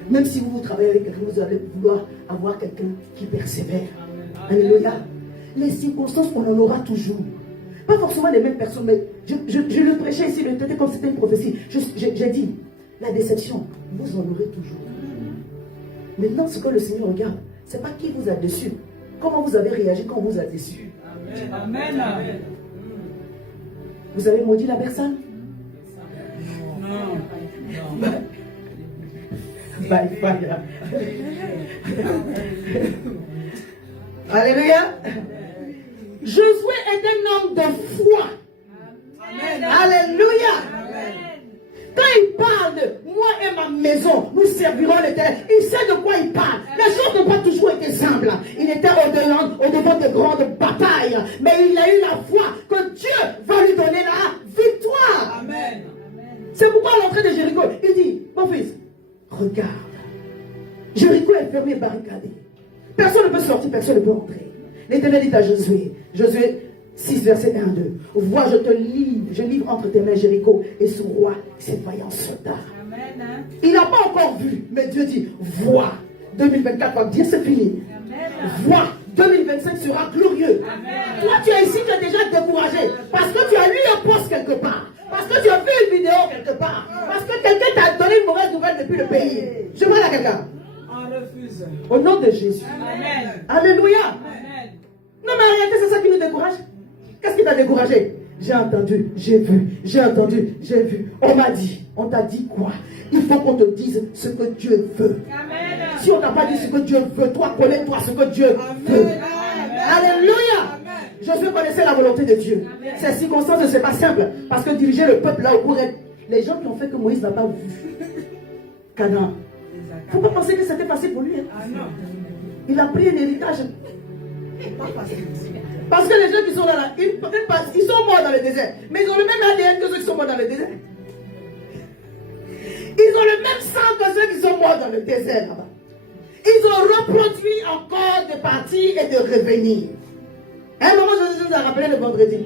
Même si vous travaillez avec quelqu'un, vous allez vouloir avoir quelqu'un qui persévère. Alléluia. Les circonstances, on en aura toujours. Pas forcément les mêmes personnes, mais je le prêchais ici, le traitais comme c'était une prophétie. J'ai dit, la déception, vous en aurez toujours. Maintenant, ce que le Seigneur regarde, ce n'est pas qui vous a déçu. Comment vous avez réagi quand on vous a déçu. Amen. Vous avez maudit la personne? Non. Bye, bye. Alléluia. Josué est un homme de foi. Amen. Alléluia. Quand il parle de moi et ma maison, nous servirons l'Éternel, il sait de quoi il parle. Les choses n'ont pas toujours été simples. Il était au-devant de grandes batailles. Mais il a eu la foi que Dieu va lui donner la victoire. Amen. C'est pourquoi à l'entrée de Jéricho, il dit, mon fils, regarde. Jéricho est fermé, barricadé. Personne ne peut sortir, personne ne peut entrer. L'Éternel dit à Josué, Josué 6, verset 1, 2. Vois, je livre entre tes mains Jéricho et son roi, ses vaillants soldats. Amen. Il n'a pas encore vu, mais Dieu dit, vois, 2024 va dire c'est fini. Amen. Vois, 2025 sera glorieux. Amen. Toi, tu es ici, tu es déjà découragé. Parce que tu as lu un post quelque part. Parce que tu as vu une vidéo quelque part. Parce que quelqu'un t'a donné une mauvaise nouvelle depuis le pays. Je parle à quelqu'un. On refuse. Au nom de Jésus. Amen. Alléluia. Amen. Non, mais en réalité, c'est ça qui nous décourage. Qu'est-ce qui t'a découragé? J'ai entendu, j'ai vu, j'ai entendu, j'ai vu. On m'a dit. On t'a dit quoi? Il faut qu'on te dise ce que Dieu veut. Amen. Si on t'a pas dit ce que Dieu veut, toi, connais-toi ce que Dieu veut. Alléluia. Josué connaissait la volonté de Dieu. Ces circonstances, ce n'est pas simple. Parce que diriger le peuple là au cours, les gens qui ont fait que Moïse n'a pas vu Canaan. Il ne faut pas penser que c'était facile pour lui. Hein. Ah non. Il a pris un héritage. Parce que les gens qui sont là, ils sont morts dans le désert. Mais ils ont le même ADN que ceux qui sont morts dans le désert. Ils ont le même sang que ceux qui sont morts dans le désert là-bas. Ils ont reproduit encore de partir et de revenir. À un moment, Jésus nous a rappelé le vendredi.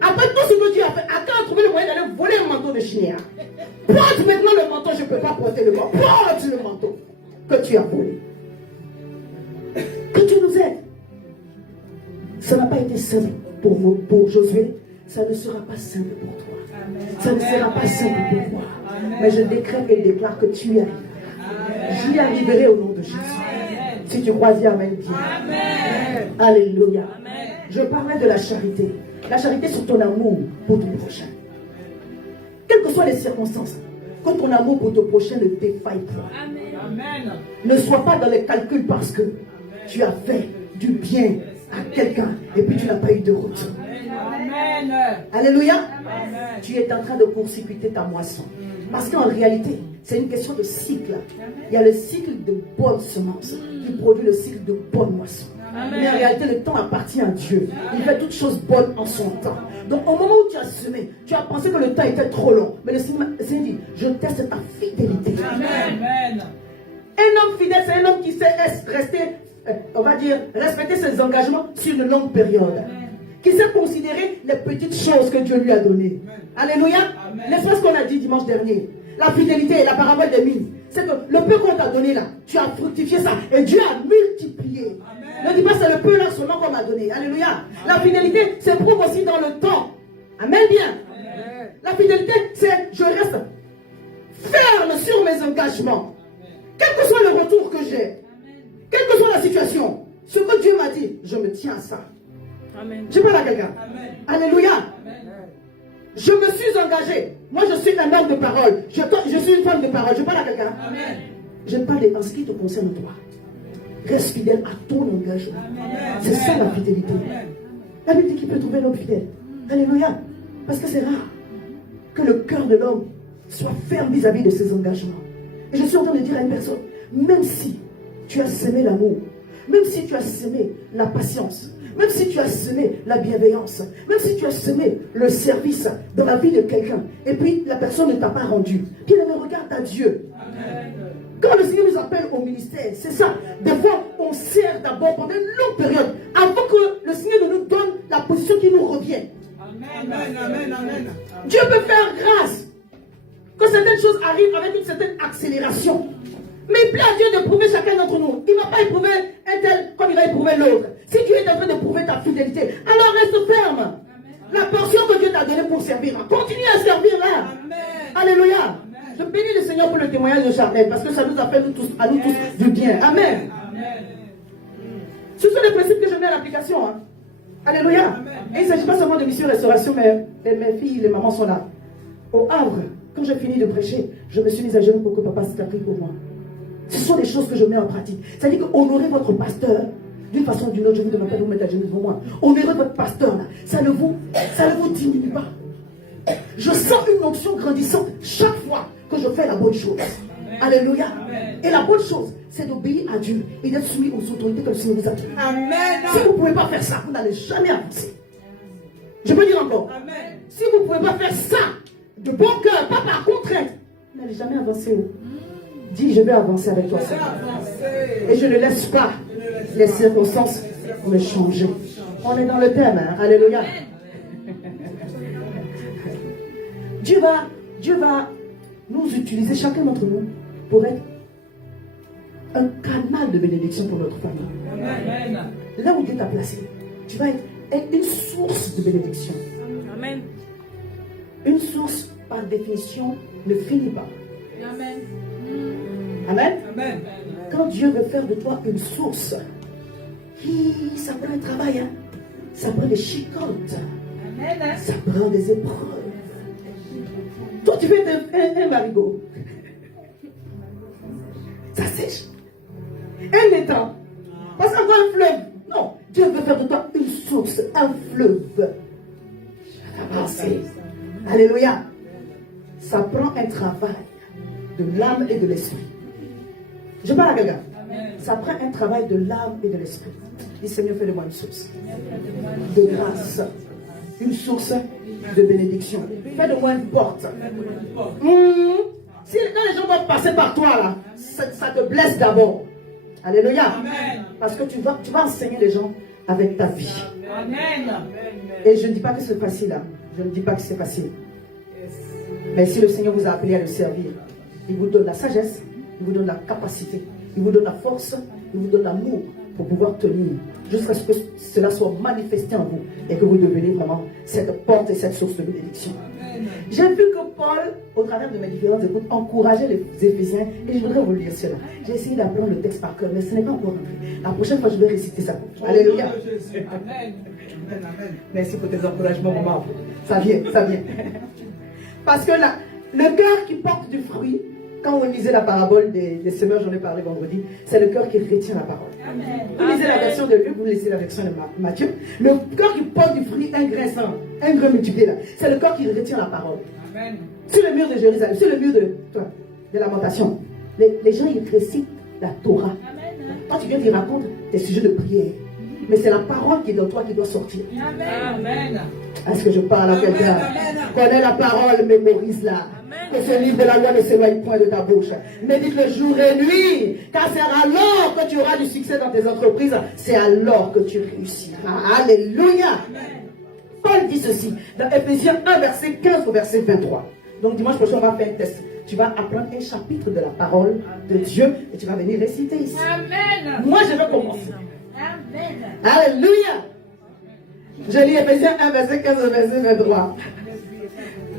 Après tout ce que Dieu a fait, Achan a trouvé le moyen d'aller voler un manteau de Shinéa. Porte maintenant le manteau, je ne peux pas porter le manteau. Porte le manteau que tu as volé. Que Dieu nous aide. Ça n'a pas été simple pour Josué. Ça ne sera pas simple pour toi. Amen. Ça ne sera pas simple pour moi. Mais je décrète et déclare que tu y arriveras. J'y arriverai au nom de Jésus. Si tu crois, dis Amen. Dis Amen. Alléluia. Amen. Je parlais de la charité. La charité sur ton amour pour ton prochain. Quelles que soient les circonstances, que ton amour pour ton prochain ne défaille pas. Amen. Ne sois pas dans les calculs parce que tu as fait du bien à quelqu'un et puis tu n'as pas eu de retour. Amen. Alléluia. Amen. Tu es en train de court-circuiter ta moisson. Parce qu'en réalité, c'est une question de cycle. Il y a le cycle de bonnes semences qui produit le cycle de bonnes moissons. Mais en réalité, le temps appartient à Dieu. Il fait toutes choses bonnes en son temps. Donc, au moment où tu as semé, tu as pensé que le temps était trop long. Mais le Seigneur dit, je teste ta fidélité. Amen. Un homme fidèle, c'est un homme qui sait rester, on va dire, respecter ses engagements sur une longue période. Qui sait considérer les petites choses que Dieu lui a données. Alléluia. N'est-ce pas ce qu'on a dit dimanche dernier? La fidélité et la parabole des mines. C'est que le peu qu'on t'a donné là, tu as fructifié ça et Dieu a multiplié. Ne dis pas c'est le peu là seulement qu'on m'a donné. Alléluia. La fidélité s'éprouve aussi dans le temps. Amen bien. La fidélité, c'est je reste ferme sur mes engagements. Quel que soit le retour que j'ai, quelle que soit la situation, ce que Dieu m'a dit, je me tiens à ça. Amen. Je parle à quelqu'un. Alléluia. Je me suis engagé. Moi, je suis un homme de parole. Je suis une femme de parole. Je parle à quelqu'un. Je parle en ce qui te concerne toi. Reste fidèle à ton engagement. C'est ça la fidélité. La Bible dit qu'il peut trouver l'homme fidèle. Alléluia. Parce que c'est rare que le cœur de l'homme soit ferme vis-à-vis de ses engagements. Et je suis en train de dire à une personne, même si tu as semé l'amour, même si tu as semé la patience, même si tu as semé la bienveillance, même si tu as semé le service dans la vie de quelqu'un, et puis la personne ne t'a pas rendu, qu'il ne regarde à Dieu. Amen. Quand le Seigneur nous appelle au ministère, c'est ça. Des fois, on sert d'abord pendant une longue période, avant que le Seigneur ne nous donne la position qui nous revient. Amen. Amen. Amen. Dieu peut faire grâce que certaines choses arrivent avec une certaine accélération. Mais il plaît à Dieu de prouver chacun d'entre nous. Il ne va pas éprouver un tel comme il va éprouver l'autre. Si Dieu est en train de prouver ta fidélité, alors reste ferme. Amen. La portion que Dieu t'a donnée pour servir, continue à servir là. Amen. Alléluia. Amen. Je bénis le Seigneur pour le témoignage de Charlotte, parce que ça nous a fait à nous tous du bien. Amen. Amen. Ce sont les principes que je mets à l'application. Hein. Alléluia. Amen. Et il ne s'agit pas seulement de mission restauration, mais mes filles, les mamans sont là. Au Havre, quand j'ai fini de prêcher, je me suis mise à genoux pour que papa s'est pris pour moi. Ce sont des choses que je mets en pratique. C'est-à-dire que honorer votre pasteur, d'une façon ou d'une autre, je ne vous demande pas de vous mettre à genoux devant moi. Honorer votre pasteur, là, ça ne vous diminue pas. Je sens une onction grandissante chaque fois que je fais la bonne chose. Amen. Alléluia. Amen. Et la bonne chose, c'est d'obéir à Dieu et d'être soumis aux autorités comme le Seigneur vous a dit. Amen. Si vous ne pouvez pas faire ça, vous n'allez jamais avancer. Je peux dire encore. Amen. Si vous ne pouvez pas faire ça de bon cœur, pas par contrainte, vous n'allez jamais avancer. Dis, je vais avancer avec toi. Et je ne laisse pas les circonstances me changer. On est dans le thème. Hein? Alléluia. Dieu va nous utiliser, chacun d'entre nous, pour être un canal de bénédiction pour notre famille. Amen. Là où Dieu t'a placé, tu vas être une source de bénédiction. Amen. Une source, par définition, ne finit pas. Amen. Amen. Amen. Quand Dieu veut faire de toi une source, ça prend un travail. Hein? Ça prend des chicottes. Amen. Ça prend des épreuves. Toi, tu veux être un marigot. Ça sèche. Un étang. Pas encore un fleuve. Non. Dieu veut faire de toi une source, un fleuve. Avancer. Alléluia. Ça prend un travail de l'âme et de l'esprit. Je parle à quelqu'un. Ça prend un travail de l'âme et de l'esprit. Le Seigneur, fait de moi une source de grâce, une source de bénédiction. Fais de moi une porte. Si quand les gens doivent passer par toi, là, ça te blesse d'abord. Alléluia. Amen. Parce que tu vas enseigner les gens avec ta vie. Amen. Et je ne dis pas que c'est facile. Hein. Je ne dis pas que c'est facile. Mais si le Seigneur vous a appelé à le servir, il vous donne la sagesse, il vous donne la capacité, il vous donne la force, il vous donne l'amour pour pouvoir tenir, jusqu'à ce que cela soit manifesté en vous et que vous deveniez vraiment cette porte et cette source de bénédiction. J'ai vu que Paul, au travers de mes différentes écoutes, encourageait les Éphésiens, et je voudrais vous lire cela. J'ai essayé d'apprendre le texte par cœur, mais ce n'est pas encore rentré. La prochaine fois, je vais réciter ça. Alléluia. Amen. Merci pour tes encouragements, maman. Ça vient, ça vient. Parce que le cœur qui porte du fruit, quand vous lisez la parabole des semeurs, j'en ai parlé vendredi, c'est le cœur qui retient la parole. Amen. Vous lisez la version de Luc, vous lisez la version de Matthieu. Le cœur qui porte du fruit, un grain multiplié là, c'est le cœur qui retient la parole. Amen. Sur le mur de Jérusalem, sur le mur de Lamentation, les gens ils récitent la Torah. Amen. Quand tu viens, ils racontent des sujets de prière. Mais c'est la parole qui est dans toi qui doit sortir. Amen. Est-ce que je parle à quelqu'un? Connais la parole, mémorise-la. Que ce livre de la loi ne s'éloigne point de ta bouche. Médite-le jour et nuit, car c'est alors que tu auras du succès dans tes entreprises. C'est alors que tu réussiras. Alléluia. Amen. Paul dit ceci dans Éphésiens 1, verset 15 au verset 23. Donc dimanche prochain, on va faire un test. Tu vas apprendre un chapitre de la parole de Dieu et tu vas venir réciter ici. Amen. Moi, je vais commencer. Amen. Alléluia. Je lis Éphésiens 1, verset 15 au verset 23.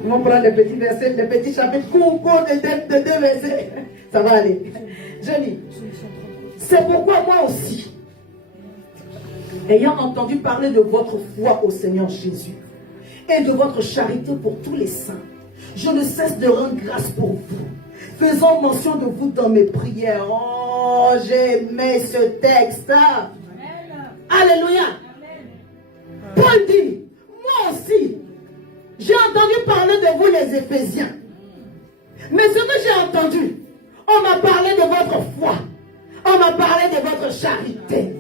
On prend les petits versets, les petits chapitres courts de deux versets. Ça va aller. Je lis. C'est pourquoi moi aussi, ayant entendu parler de votre foi au Seigneur Jésus et de votre charité pour tous les saints, je ne cesse de rendre grâce pour vous, faisant mention de vous dans mes prières. Oh, j'aimais ce texte. Alléluia. Paul dit, moi aussi, j'ai entendu parler de vous les Éphésiens. Mais ce que j'ai entendu, on m'a parlé de votre foi. On m'a parlé votre charité.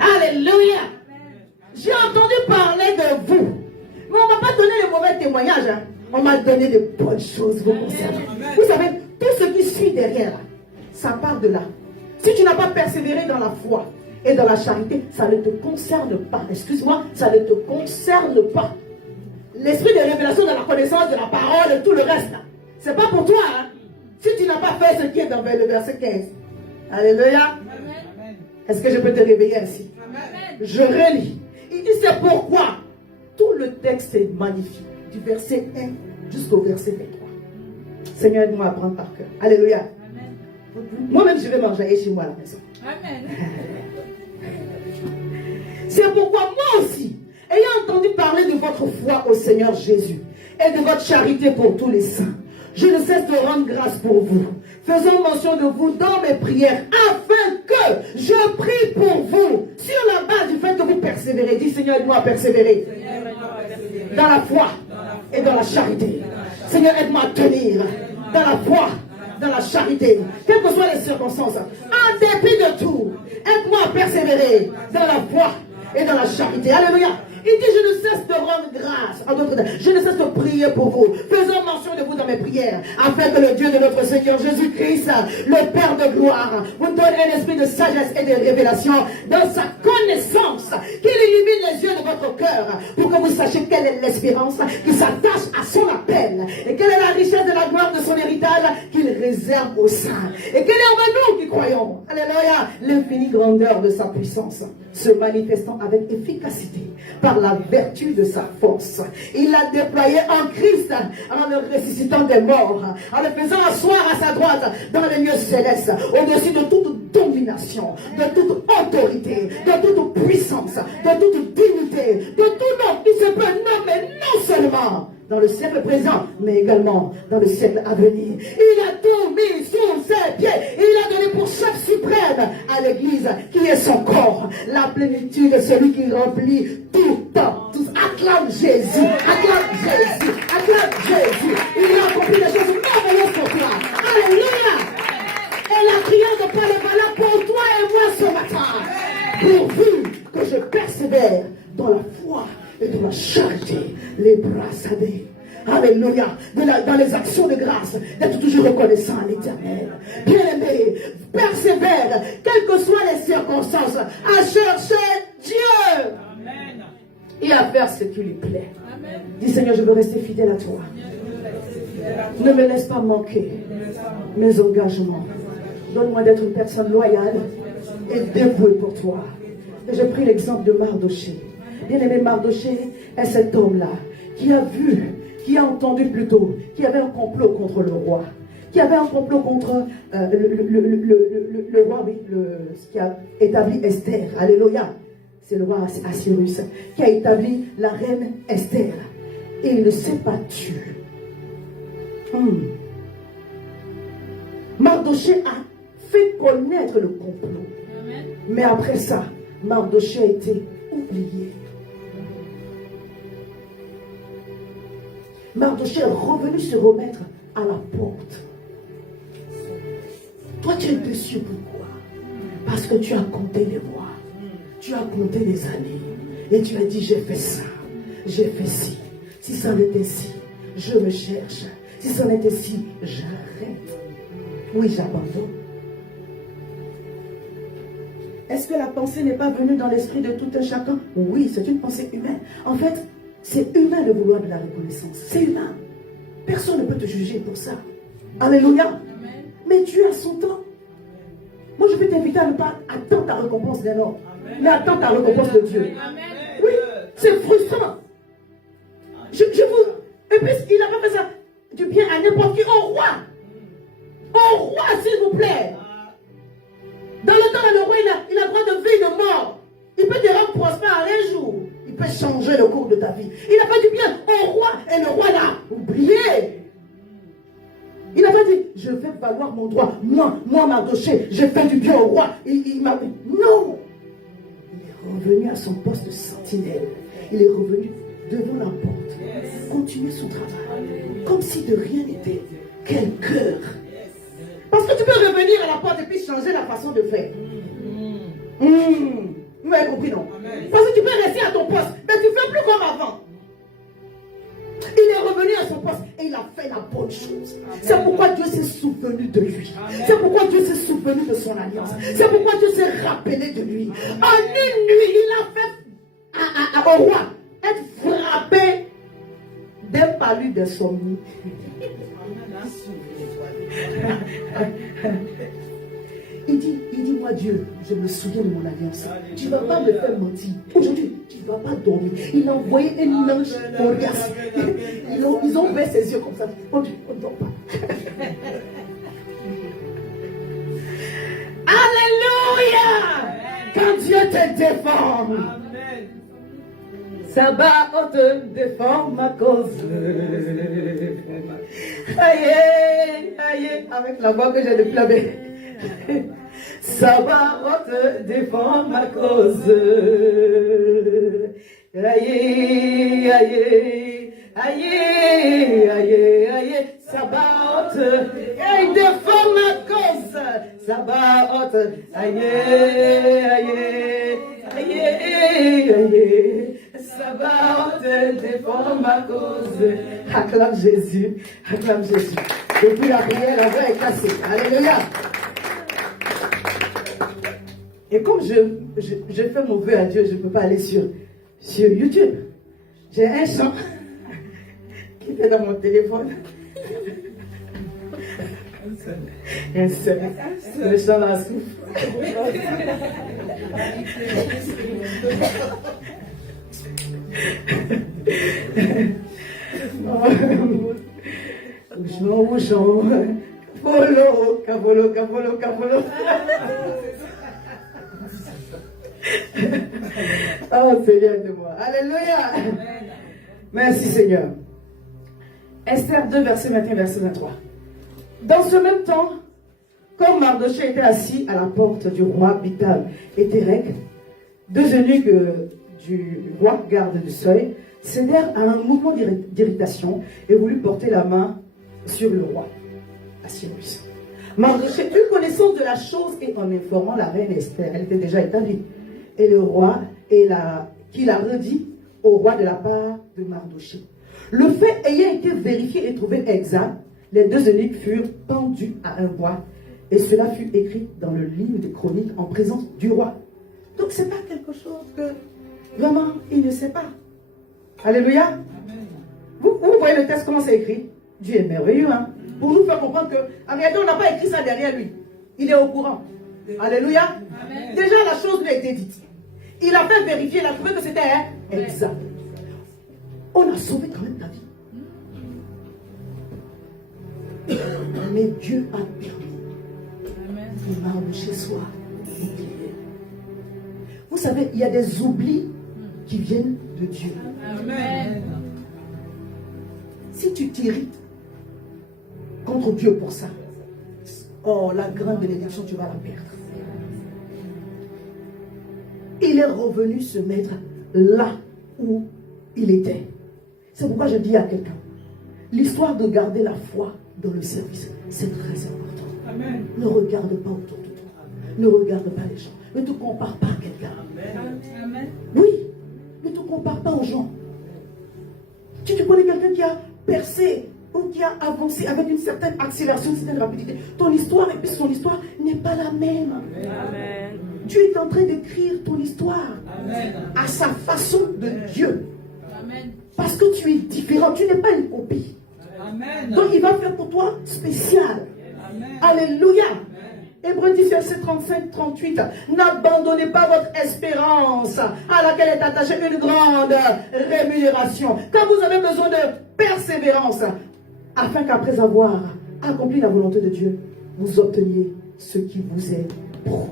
Alléluia. J'ai entendu parler de vous. Mais on ne m'a pas donné les mauvais témoignages. Hein. On m'a donné de bonnes choses vous concernant. Vous savez, tout ce qui suit derrière, ça part de là. Si tu n'as pas persévéré dans la foi et dans la charité, ça ne te concerne pas. Excuse-moi, ça ne te concerne pas. L'esprit de révélation, de la connaissance, de la parole et tout le reste, ce n'est pas pour toi. Hein. Si tu n'as pas fait ce qui est dans le verset 15. Alléluia. Est-ce que je peux te réveiller ainsi? Je relis. Il dit c'est pourquoi tout le texte est magnifique. Du verset 1 jusqu'au verset 23. Seigneur, aide-moi à prendre par cœur. Alléluia. Moi-même, je vais manger chez moi à la maison. Amen. C'est pourquoi moi aussi, ayant entendu parler de votre foi au Seigneur Jésus et de votre charité pour tous les saints, je ne cesse de rendre grâce pour vous, faisant mention de vous dans mes prières, afin que je prie pour vous, sur la base du fait que vous persévérez. Dis Seigneur, aide-moi à persévérer dans la foi et dans la charité. Seigneur, aide-moi à tenir dans la foi, dans la charité, quelles que soient les circonstances, en dépit de tout. Aide-moi à persévérer dans la foi et dans la charité. Alléluia. Il dit, je ne cesse de rendre grâce. En d'autres termes, je ne cesse de prier pour vous, faisant mention de vous dans mes prières, afin que le Dieu de notre Seigneur Jésus-Christ, le Père de gloire, vous donne un esprit de sagesse et de révélation dans sa connaissance, qu'il illumine les yeux de votre cœur, pour que vous sachiez quelle est l'espérance qui s'attache à son appel, et quelle est la richesse de la gloire de son héritage qu'il réserve aux saints, et quelle est en nous qui croyons, alléluia, l'infinie grandeur de sa puissance, se manifestant avec efficacité par la vertu de sa force. Il l'a déployé en Christ, en le ressuscitant des morts, en le faisant asseoir à sa droite dans les lieux célestes, au-dessus de toute domination, de toute autorité, de toute puissance, de toute dignité, de tout nom qui se peut nommer non seulement dans le siècle présent, mais également dans le siècle à venir. Il a tout mis sous ses pieds. Il a donné pour chef suprême à l'Église, qui est son corps, la plénitude de celui qui remplit tout temps. Acclame Jésus, acclame Jésus, acclame Jésus. Il a accompli des choses merveilleuses pour toi. Alléluia. Et la prière de Paul est valable pour toi et moi ce matin. Pourvu que je persévère dans la foi et de la charité, les bras sadés. Alléluia. Dans les actions de grâce, d'être toujours reconnaissant à l'Éternel. Bien-aimé, persévère, quelles que soient les circonstances, à chercher Dieu. Amen. Et à faire ce qui lui plaît. Amen. Dis Seigneur, je veux rester fidèle à toi. Ne me laisse pas manquer mes engagements. Donne-moi d'être une personne loyale et dévouée pour toi. Et je prie l'exemple de Mardoché. Bien-aimé, Mardoché est cet homme-là qui a vu, qui a entendu plutôt, qui avait un complot contre le roi, qui avait un complot contre le roi, oui, qui a établi Esther. Alléluia. C'est le roi Assyrus qui a établi la reine Esther. Et il ne s'est pas tué. Mardoché a fait connaître le complot. Amen. Mais après ça, Mardoché a été oublié. Mardoché est revenu se remettre à la porte. Toi, tu es déçu. Pourquoi? Parce que tu as compté les mois. Tu as compté les années. Et tu as dit, j'ai fait ça. J'ai fait ci. Si ça n'était ci, je me cherche. Si ça n'était ci, j'arrête. Oui, j'abandonne. Est-ce que la pensée n'est pas venue dans l'esprit de tout un chacun? Oui, c'est une pensée humaine. En fait, c'est humain de vouloir de la reconnaissance. C'est humain. Personne ne peut te juger pour ça. Alléluia. Amen. Mais Dieu a son temps. Moi, je vais t'inviter à ne pas attendre ta récompense d'un homme, mais attendre ta récompense de Dieu. Amen. Oui, c'est frustrant. Et puis, il n'a pas fait ça du bien à n'importe qui. Au roi. Au roi, s'il vous plaît. Dans le temps, le roi, il a droit de vie et de mort. Il peut te rendre prospère un jour. Il peut changer le cours de ta vie. Il a fait du bien au roi et le roi l'a oublié. Il a pas dit, je vais valoir mon droit. Moi, Mardoché, j'ai fait du bien au roi. Il m'a dit, non. Il est revenu à son poste de sentinelle. Il est revenu devant la porte. Continuer son travail. Comme si de rien n'était. Quel cœur. Parce que tu peux revenir à la porte et puis changer la façon de faire. Vous m'avez compris, non? Amen. Parce que tu peux rester à ton poste, mais tu ne fais plus comme avant. Il est revenu à son poste et il a fait la bonne chose. C'est pourquoi Dieu s'est souvenu de lui. C'est pourquoi Dieu s'est souvenu de son alliance. C'est pourquoi Dieu s'est rappelé de lui. En une nuit, il a fait au roi être frappé d'un palu d'insomnie. Il dit, moi Dieu, je me souviens de mon alliance. Tu ne vas pas me faire mentir. Aujourd'hui, tu ne vas pas dormir. Il a envoyé un ange coriace. Ils ont ouvert ses yeux comme ça. Oh Dieu, on ne dort pas. Alléluia! Quand Dieu te défend, Sabaoth te défend ma cause. Aïe, aïe, avec la voix que j'ai déclamée. Sabaoth défend ma cause. Aïe, aïe, aïe, aïe, aïe, Sabaoth, il défend ma cause. Sabaoth, aïe, aïe, aïe, aïe, Sabaoth défend ma cause. Acclame Jésus, acclame Jésus. Depuis la prière, la voix est cassée. Alléluia. Et comme je fais mon vœu à Dieu, je ne peux pas aller sur YouTube. J'ai un chant qui est dans mon téléphone. Un seul. Le chant là souffle. Ouchon, Cavolo. Oh Seigneur de moi. Alléluia. Merci Seigneur. Esther 2, verset 21, verset 23. Dans ce même temps, comme Mardochée était assis à la porte du roi Bigthan et Térec, deux eunuques du roi garde du seuil, cédèrent à un mouvement d'irritation et voulurent porter la main sur le roi Assuérus. Mardochée eut connaissance de la chose et en informant la reine Esther, elle était déjà établie, et le roi qui la redit au roi de la part de Mardochée. Le fait ayant été vérifié et trouvé exact, les deux eunuques furent pendus à un bois et cela fut écrit dans le livre des chroniques en présence du roi. Donc ce n'est pas quelque chose que vraiment il ne sait pas. Alléluia. Vous voyez le texte comment c'est écrit? Dieu est merveilleux, hein? Pour nous faire comprendre que en réalité on n'a pas écrit ça derrière lui. Il est au courant. Alléluia. Amen. Déjà la chose lui a été dite. Il a fait vérifier, il a trouvé que c'était exact. On a sauvé quand même la vie. Mais Dieu a permis que Mardochée soit oublié. Vous savez, il y a des oublis qui viennent de Dieu. Amen. Si tu t'irrites contre Dieu pour ça, oh, la grande bénédiction, tu vas la perdre. Il est revenu se mettre là où il était. C'est pourquoi je dis à quelqu'un, l'histoire de garder la foi dans le service, c'est très important. Amen. Ne regarde pas autour de toi. Ne regarde pas les gens. Ne te compare pas à quelqu'un. Amen. Oui, ne te compare pas aux gens. Tu connais quelqu'un qui a percé ou qui a avancé avec une certaine accélération, une certaine rapidité. Ton histoire et puis son histoire n'est pas la même. Amen. Dieu est en train d'écrire ton histoire. Amen. À sa façon de Dieu. Amen. Parce que tu es différent, tu n'es pas une copie. Amen. Donc il va faire pour toi spécial. Amen. Alléluia. Hébreux 10, verset 35-38. N'abandonnez pas votre espérance à laquelle est attachée une grande rémunération. Quand vous avez besoin de persévérance, afin qu'après avoir accompli la volonté de Dieu, vous obteniez ce qui vous est promis.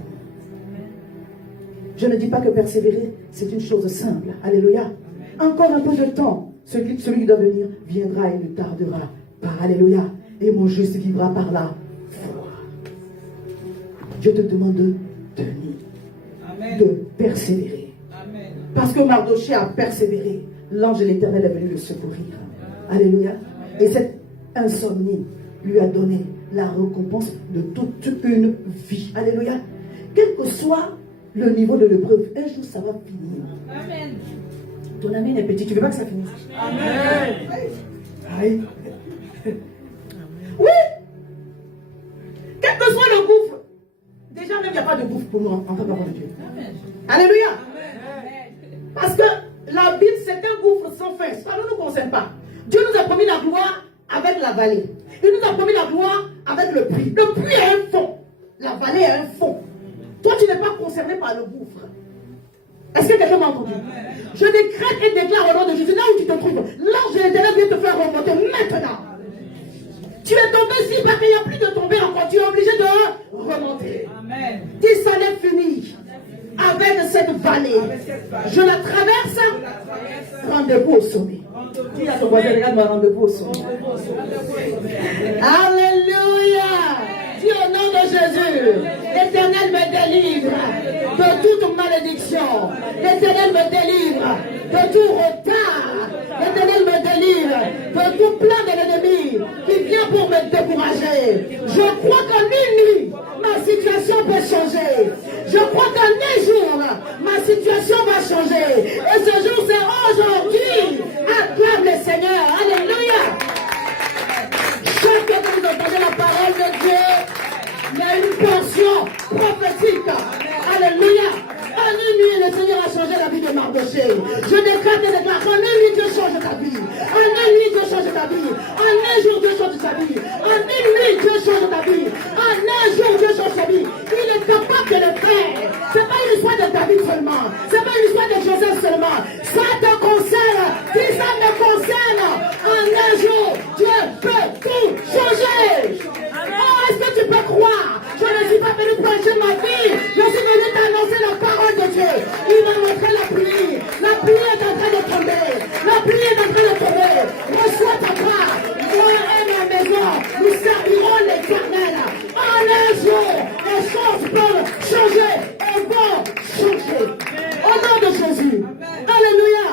Je ne dis pas que persévérer, c'est une chose simple. Alléluia. Encore un peu de temps, celui qui doit venir viendra et ne tardera pas. Alléluia. Et mon juste vivra par la foi. Dieu te demande de tenir, Amen. De persévérer. Amen. Parce que Mardochée a persévéré, l'ange de l'Éternel est venu le secourir. Alléluia. Amen. Et cette insomnie lui a donné la récompense de toute une vie. Alléluia. Quel que soit le niveau de l'épreuve, un jour ça va finir. Amen. Ton ami est petit, tu ne veux pas que ça finisse. Amen. Aïe. Oui. Quel que soit le gouffre. Déjà même il n'y a pas de gouffre pour nous en tant qu'enfants de Dieu. Amen. Alléluia. Amen. Parce que la Bible c'est un gouffre sans fin. Ça ne nous concerne pas. Dieu nous a promis la gloire avec la vallée. Il nous a promis la gloire avec le puits. Le puits est un fond. La vallée est un fond. Toi tu n'es pas concerné par le gouffre. Est-ce que quelqu'un m'a entendu? Je décrète et déclare au nom de Jésus, là où tu te trouves, l'ange de l'Éternel vient te faire remonter maintenant. Tu es tombé ici parce qu'il n'y a plus de tomber encore. Tu es obligé de remonter. Amen. Dis, ça n'est fini avec cette vallée. Je la traverse. Rendez-vous au sommet. Dis à ton voisin, regarde-moi, rendez-vous au sommet. Alléluia. Dis au nom de Jésus, l'Éternel me délivre de toute malédiction. L'Éternel me délivre de tout retard. L'Éternel me délivre de tout plan de l'ennemi qui vient pour me décourager. Je crois qu'en une nuit, ma situation peut changer. Je crois qu'en un jour, ma situation va changer. Et ce jour, c'est aujourd'hui. Acclame le Seigneur. Alléluia. Chaque fois que vous entendez la parole de Dieu, il y a une portion prophétique. Alléluia. En une nuit, le Seigneur a changé la vie de Mardoché. Je décrète et déclare qu'en une nuit, Dieu change ta vie. En une nuit, Dieu change ta vie. En un jour, Dieu change ta vie. En une nuit, Dieu change ta vie. En un jour, Dieu change ta vie. Il est capable de le faire. Ce n'est pas une histoire de David seulement. Ce n'est pas une histoire de Joseph seulement. Ça te concerne. Si ça me concerne, en un jour, Dieu peut tout changer. Oh, est-ce que tu peux croire? Je ne suis pas venu prêcher ma vie. Je suis venu t'annoncer la parole de Dieu. Il m'a montré la pluie. La pluie est en train de tomber. La pluie est en train de tomber. Reçois ta part. Moi et ma maison, nous servirons l'Éternel. En un jour, les choses peuvent changer et vont changer. Au nom de Jésus. Alléluia.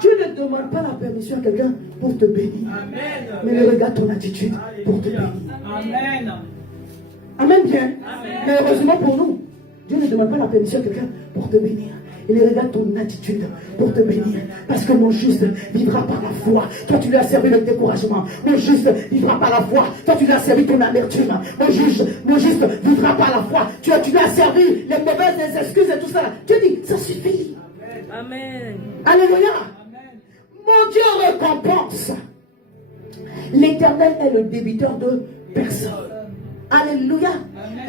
Dieu ne demande pas la permission à quelqu'un pour te bénir. Amen. Mais il regarde ton attitude pour te bénir. Amen. Amen bien. Amen. Mais heureusement pour nous, Dieu ne demande pas la permission à quelqu'un pour te bénir. Il regarde ton attitude pour te bénir. Parce que mon juste vivra par la foi. Toi, tu lui as servi le découragement. Mon juste vivra par la foi. Toi, tu lui as servi ton amertume. Mon juste vivra par la foi. Tu lui as servi les mauvaises excuses et tout ça. Dieu dit, ça suffit. Amen. Alléluia. Mon Dieu récompense. L'Éternel est le débiteur de personne. Alléluia.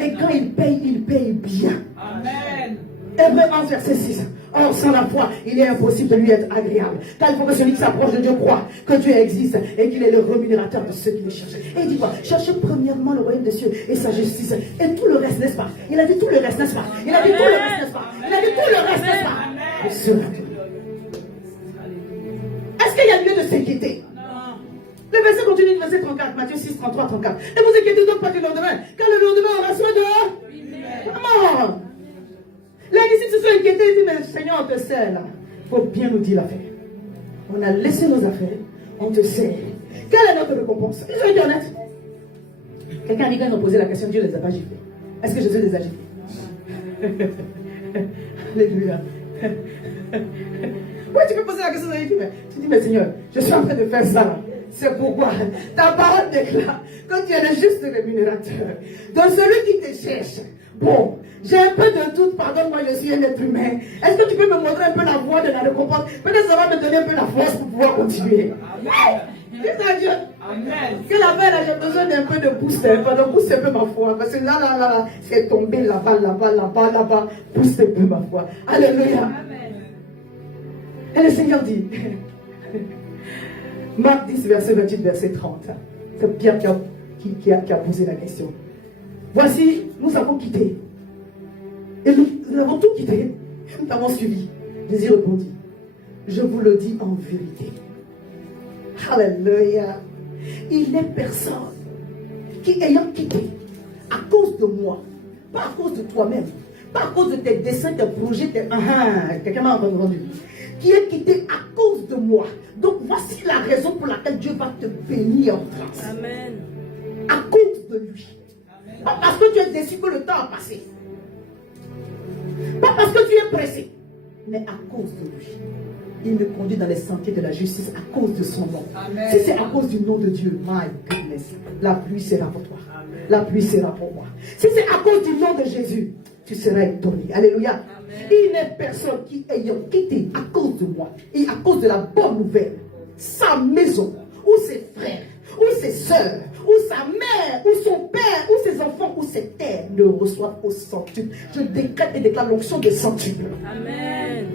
Et quand il paye bien. Amen. Hébreux 11, verset 6. Or, sans la foi, il est impossible de lui être agréable. Car il faut que celui qui s'approche de Dieu croit que Dieu existe et qu'il est le rémunérateur de ceux qui le cherchent. Et il dit quoi? Cherchez premièrement le royaume des cieux et sa justice. Et tout le reste, n'est-ce pas? Il a dit tout le reste, n'est-ce pas? Il a dit tout le reste, n'est-ce pas? Il a dit tout le reste, n'est-ce pas? Et cela. Est-ce qu'il y a lieu de s'inquiéter? Le verset continue, le verset 34, Matthieu 6, 33, 34. Ne vous inquiétez donc pas du lendemain, car le lendemain aura soin de... Comment? Les disciples se sont inquiétés, ils disent, mais Seigneur, on te sert là. Il faut bien nous dire l'affaire. On a laissé nos affaires, on te sert. Quelle est notre récompense? Ils ont été honnêtes. Quelqu'un a dit, quand ils ont posé la question, Dieu ne les a pas giflés. Est-ce que Jésus les a giflés? Alléluia. Oui, tu peux poser la question, tu dis, mais Seigneur, je suis en train de faire ça là. C'est pourquoi ta parole déclare que tu es le juste rémunérateur de celui qui te cherche. Bon, j'ai un peu de doute, pardonne-moi, je suis un être humain. Est-ce que tu peux me montrer un peu la voie de la récompense? Peut-être ça va me donner un peu la force pour pouvoir continuer. Qu'est-ce que Dieu? Amen. Que la veille, là, j'ai besoin d'un peu de booster. Pardon, booster un peu ma foi. Parce que là, c'est tombé là-bas. Booster un peu ma foi. Alléluia. Amen. Et le Seigneur dit, Marc 10, verset 28, verset 30. C'est Pierre qui a posé la question. Voici, nous avons quitté. Et nous avons tout quitté. Nous avons suivi. Jésus répondit, je vous le dis en vérité. Alléluia. Il n'est personne qui, ayant quitté à cause de moi, pas à cause de toi-même, pas à cause de tes desseins, tes projets, quelqu'un m'a entendu, qui est quitté à cause de moi. Donc voici la raison pour laquelle Dieu va te bénir en grâce. Amen. À cause de lui. Pas parce que tu es déçu que le temps a passé. Pas parce que tu es pressé, mais à cause de lui. Il me conduit dans les sentiers de la justice à cause de son nom. Amen. Si c'est à cause du nom de Dieu, my goodness, la pluie sera pour toi. Amen. La pluie sera pour moi. Si c'est à cause du nom de Jésus, tu seras étonné. Alléluia. Amen. Il n'est personne qui ayant quitté à cause de moi et à cause de la bonne nouvelle, sa maison, ou ses frères, ou ses soeurs, ou sa mère, ou son père, ou ses enfants, ou ses terres ne reçoivent au centuple. Je décrète et déclare l'onction de centuple. Amen.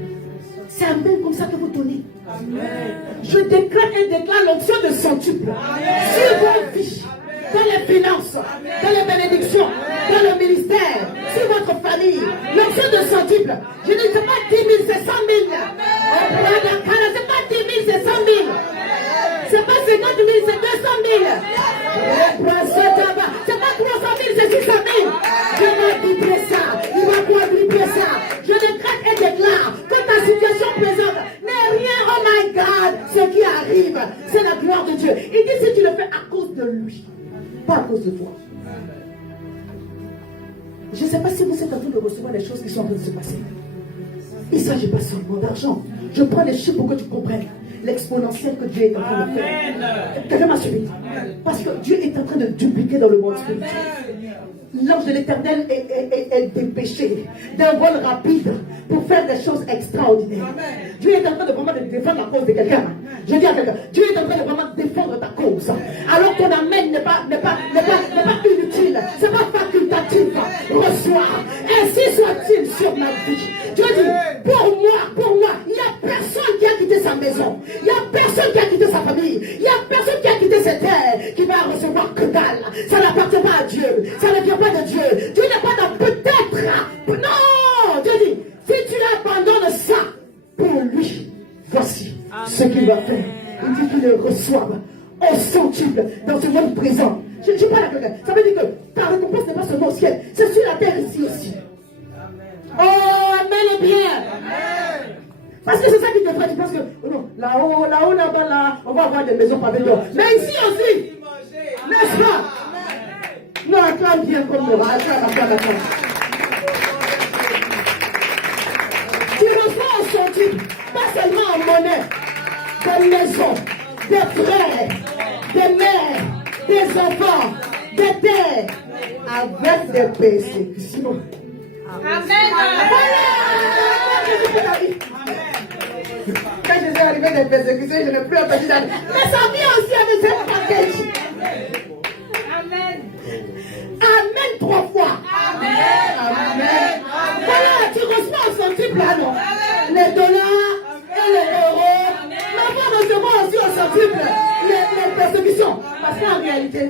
C'est Amen comme ça que vous donnez. Amen. Je décrète et déclare l'onction de centuple sur vos vies, dans les finances, dans les bénédictions, dans le ministère, sur votre famille. L'onction de centuple. Je ne dis pas 10 000, c'est 100 000. C'est pas 10 000, c'est 100 000. C'est pas 50 000, c'est 200 000. C'est pas 300 000, c'est 600 000. Je vais tripler ça. Il va quadrupler ça. Je décrète et déclare que ta situation présente n'est rien, oh my God. Ce qui arrive, c'est la gloire de Dieu. Il dit si tu le fais à cause de lui, pas à cause de toi. Je ne sais pas si vous êtes en train de recevoir les choses qui sont en train de se passer. Il ne s'agit pas seulement d'argent. Je prends les chiffres pour que tu comprennes l'exponentiel que Dieu est en train de faire. Quelqu'un m'a suivi. Parce que Dieu est en train de dupliquer dans le monde spirituel. L'ange de l'Éternel est dépêché d'un vol rapide pour faire des choses extraordinaires. Dieu est en train de vraiment défendre la cause de quelqu'un. Je dis à quelqu'un, Dieu est en train de vraiment défendre ta cause. Alors ton amène n'est pas inutile, c'est pas facultatif. Reçois. Ainsi soit-il sur ma vie. Dieu dit, pour moi, il n'y a personne qui a quitté sa maison. Il n'y a personne qui a quitté sa famille. Il n'y a personne qui a quitté ses terres qui va recevoir que dalle. Ça n'appartient pas à Dieu. Ça ne vient pas de Dieu. Dieu n'est pas dans peut-être. Non, Dieu dit, si tu abandonnes ça pour lui, voici ce qu'il va faire. Il dit qu'il le reçoive au centuple dans ce monde présent. Je parle à quelqu'un. Ça veut dire que ta récompense n'est pas seulement au ciel, c'est sur la terre ici aussi. Oh, amen et bien. Parce que c'est ça qui te fait, tu penses que oh non, là-haut, là-bas, là, on va avoir des maisons pavillons. Mais ici aussi, n'est-ce pas? Non, acclame bien comme le roi, acclame. Tu reçois au centuple, pas seulement en monnaie, des maisons, des frères, des mères, des enfants, des terres, avec des persécutions. Amen. Quand je suis arrivé des persécutions, je n'ai plus entendu d'aller. Mais ça vient aussi avec cette package. Amen. Amen 3 fois. Amen. Voilà, tu reçois au centuple là, non? Les dollars et les euros. Mais on va recevoir aussi au centuple les persécutions. Parce qu'en réalité,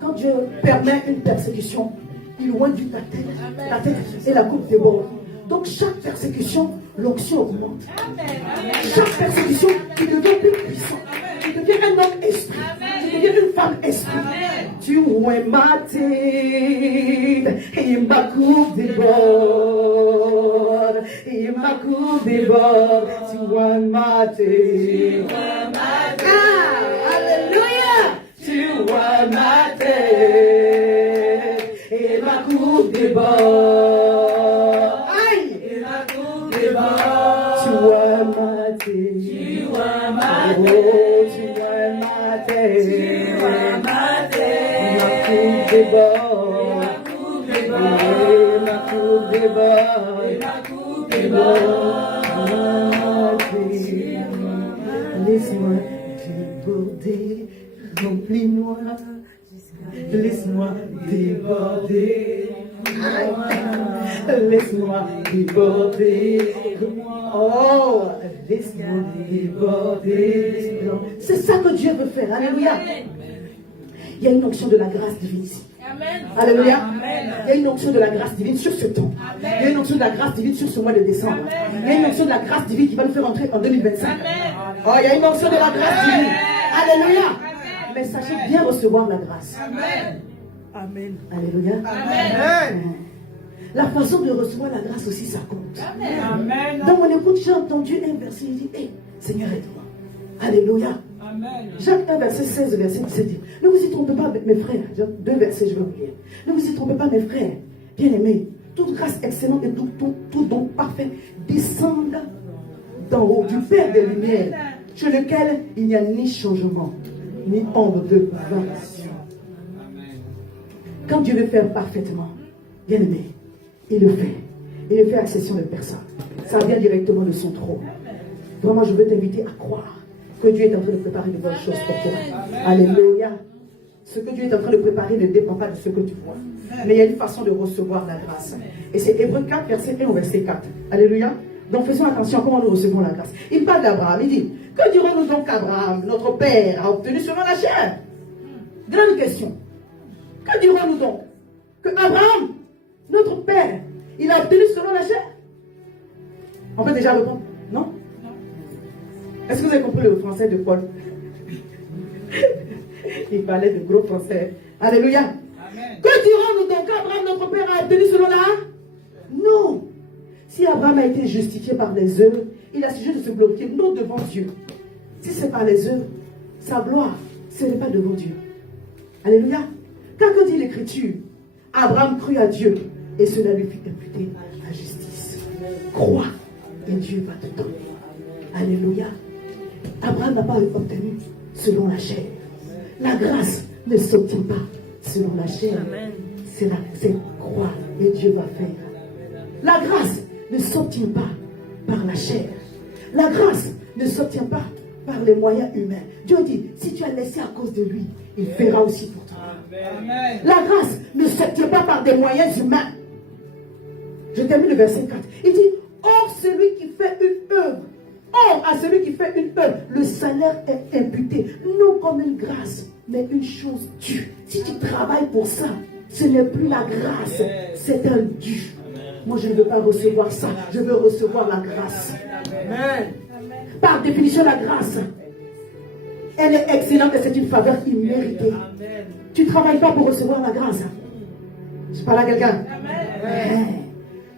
quand Dieu permet une persécution, il oindit ta tête et la coupe déborde. Donc chaque persécution, l'onction augmente. Chaque persécution, tu deviens plus puissant. Tu deviens un homme esprit. Tu deviens une femme esprit. Tu oins ma tête et ma coupe déborde. Et ma coupe déborde. Tu oins ma tête. Ah, alléluia. Tu oins ma tête et ma coupe déborde. Tu vois ma tête, tu vois ma tête, ma coupe déborde, ma coupe déborde, laisse-moi déborder, remplis-moi, laisse-moi déborder. Laisse-moi déborder. Oh, laisse-moi déborder. C'est ça que Dieu veut faire. Alléluia. Il y a une onction de la grâce divine ici. Alléluia. Il y a une onction de la grâce divine sur ce temps. Il y a une onction de la grâce divine sur ce mois de décembre. Il y a une onction de la grâce divine qui va nous faire entrer en 2025. Oh, il y a une onction de la grâce divine. Alléluia. Mais sachez bien recevoir la grâce. Amen. Alléluia. Amen. La façon de recevoir la grâce aussi, ça compte. Amen. Dans mon écoute, j'ai entendu un verset, il dit, hey, Seigneur, aide-moi. Alléluia. Amen. Jacques 1, verset 16, verset 17 dit, ne vous y trompez pas, mes frères. 2 versets, je vais vous lire. Ne vous y trompez pas, mes frères, bien-aimés. toute grâce excellente et tout don parfait descendent d'en haut, du Père des Lumières, chez lequel il n'y a ni changement, ni ombre de variation. Quand Dieu veut faire parfaitement, bien aimé, il le fait. Il ne fait accession de personne. Ça vient directement de son trône. Vraiment, je veux t'inviter à croire que Dieu est en train de préparer de bonnes choses pour toi. Alléluia. Ce que Dieu est en train de préparer ne dépend pas de ce que tu vois. Mais il y a une façon de recevoir la grâce. Et c'est Hébreux 4, verset 1 au verset 4. Alléluia. Donc faisons attention à comment nous recevons la grâce. Il parle d'Abraham. Il dit, que dirons-nous donc qu'Abraham, notre père, a obtenu selon la chair? Grande question. Que dirons-nous donc? Que Abraham, notre père, il a obtenu selon la chair? On peut déjà répondre. Non? Est-ce que vous avez compris le français de Paul? Il parlait de gros français. Alléluia. Amen. Que dirons-nous donc qu'Abraham, notre père, a obtenu selon la? Non. Si Abraham a été justifié par les œuvres, il a sujet de se glorifier non devant Dieu. Si c'est par les œuvres, sa gloire, ce n'est pas devant Dieu. Alléluia. Quand dit l'Écriture, Abraham crut à Dieu et cela lui fut imputé à justice. Crois et Dieu va te donner. Alléluia. Abraham n'a pas obtenu selon la chair. La grâce ne s'obtient pas selon la chair. C'est croire et Dieu va faire. La grâce ne s'obtient pas par la chair. La grâce ne s'obtient pas par les moyens humains. Dieu dit, si tu as laissé à cause de lui, il fera aussi pour toi. Amen. La grâce ne s'obtient pas par des moyens humains. Je termine le verset 4. Il dit, or celui qui fait une œuvre, or à celui qui fait une œuvre, le salaire est imputé, non comme une grâce, mais une chose due. Si tu travailles pour ça, ce n'est plus la grâce, c'est un dû. Moi, je ne veux pas recevoir ça, je veux recevoir la grâce. Amen. Par définition, la grâce, elle est excellente et c'est une faveur imméritée. Tu ne travailles pas pour recevoir la grâce. Je parle à quelqu'un.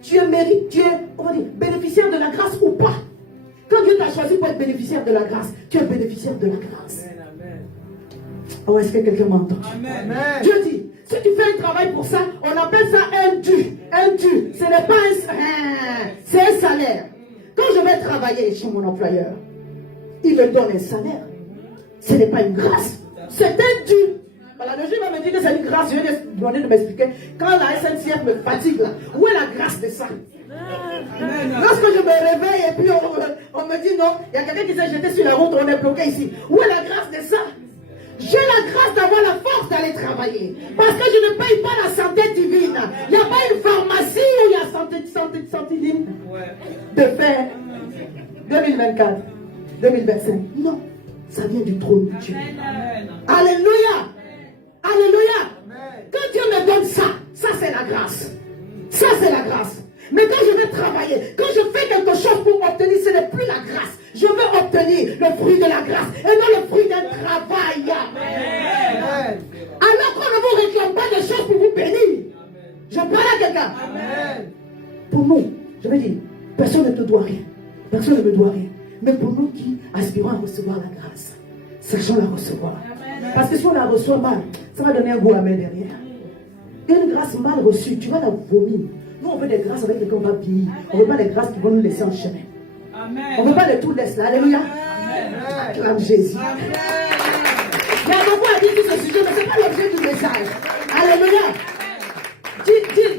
Tu es mérite, tu es, on va dire, bénéficiaire de la grâce ou pas. Quand Dieu t'a choisi pour être bénéficiaire de la grâce, tu es bénéficiaire de la grâce. Oh, est-ce que quelqu'un m'entend? Dieu dit, si tu fais un travail pour ça, on appelle ça un dû. Un dû, ce n'est pas un, c'est un salaire. Quand je vais travailler chez mon employeur, il me donne un salaire. Ce n'est pas une grâce, c'est un dû. La logique va me dire que c'est une grâce. Je vais demander de m'expliquer. Quand la SNCF me fatigue là, où est la grâce de ça? Lorsque je me réveille et puis on me dit non, il y a quelqu'un qui s'est jeté sur la route, on est bloqué ici. Où est la grâce de ça? J'ai la grâce d'avoir la force d'aller travailler. Parce que je ne paye pas la santé divine. Il n'y a pas une pharmacie où il y a santé divine de faire 2024, 2025. Non, ça vient du trône de Dieu. Alléluia. Alléluia. Quand Dieu me donne ça, ça c'est la grâce. Ça c'est la grâce. Mais quand je vais travailler, quand je fais quelque chose pour obtenir, ce n'est plus la grâce. Je veux obtenir le fruit de la grâce et non le fruit d'un travail. Amen. Alors qu'on ne vous réclame pas de choses pour vous bénir. Je parle à quelqu'un. Pour nous, je veux dire, personne ne te doit rien. Personne ne me doit rien. Mais pour nous qui aspirons à recevoir la grâce, sachons la recevoir. Parce que si on la reçoit mal, ça va donner un goût amer derrière. Une grâce mal reçue, tu vas la vomir. Nous, on veut des grâces avec lesquelles on va vieillir. On ne veut pas des grâces qui vont nous laisser en chemin. On ne veut pas de tout laisser là. Alléluia. Acclame Jésus. Il y a beaucoup à dire sur ce sujet, mais ce n'est pas l'objet du message. Alléluia.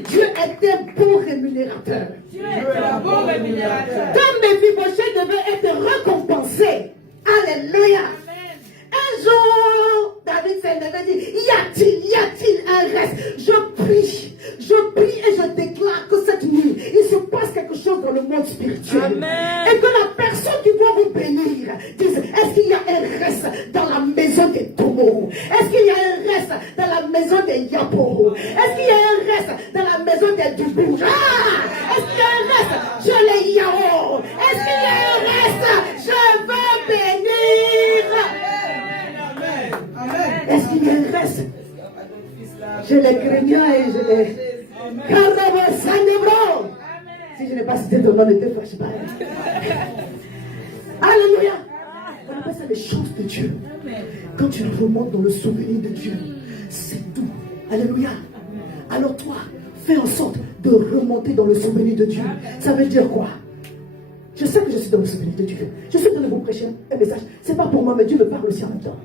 Dieu est un bon rémunérateur. Dieu est un bon rémunérateur. Comme Méphibosheth devait être récompensé. Alléluia. Un jour, David s'est levé et dit, y a-t-il un reste? Je prie et je déclare que cette nuit, il se passe quelque chose dans le monde spirituel. Amen. Et que la personne qui doit vous bénir dise, est-ce qu'il y a un reste dans la maison des Tomo? Est-ce qu'il y a un reste dans la maison des Yapo? Est-ce qu'il y a un reste dans la maison des Dubouj? Est-ce qu'il y a un reste chez les Yao? Est-ce qu'il y a un reste? Je veux bénir. Est-ce qu'il y a un reste? Je les craignais et je les... Si je n'ai pas cité ton nom, ne te fâche pas. Alléluia. On appelle ça les choses de Dieu. Quand tu remontes dans le souvenir de Dieu, c'est tout. Alléluia. Alors toi, fais en sorte de remonter dans le souvenir de Dieu. Ça veut dire quoi? Je sais que je suis dans le souvenir de Dieu. Je suis en train de vous prêcher un message. Ce n'est pas pour moi, mais Dieu me parle aussi en même temps.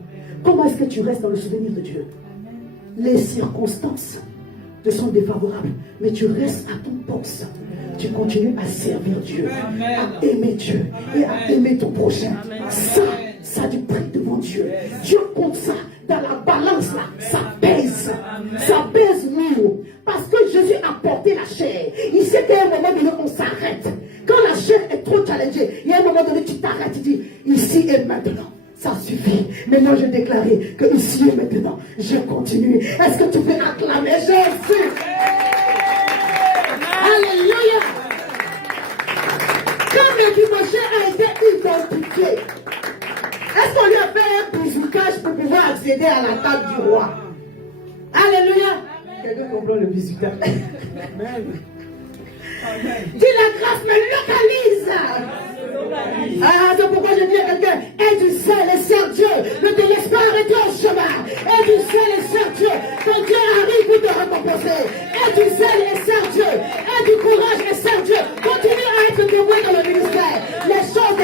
Comment est-ce que tu restes dans le souvenir de Dieu? Les circonstances te sont défavorables, mais tu restes à ton poste. Tu continues à servir Dieu, à aimer Dieu et à aimer ton prochain. Ça a du prix devant Dieu. Dieu compte ça dans la balance là. Ça pèse nous. Parce que Jésus a porté la chair. Il sait qu'à un moment donné, on s'arrête. Quand la chair est trop challengée, il y a un moment donné, tu t'arrêtes, tu dis, ici et maintenant. Ça suffit. Maintenant, je déclarais que ici et maintenant, je continue. Est-ce que tu peux acclamer Jésus? Alléluia. Quand Mephibosheth a été identifié, est-ce qu'on lui a fait un bisoutage pour pouvoir accéder à la table du roi? Alléluia. Quelqu'un comprend le bisoutage? Dis la grâce me localise. C'est pourquoi je dis à quelqu'un, aie du zèle et sers Dieu. Ne te laisse pas arrêter au chemin. Aie du zèle et sers Dieu. Que Dieu arrive pour te récompenser. Aie du zèle et sers Dieu. Aie du courage et sers Dieu. Continue à être témoin dans le ministère. Les choses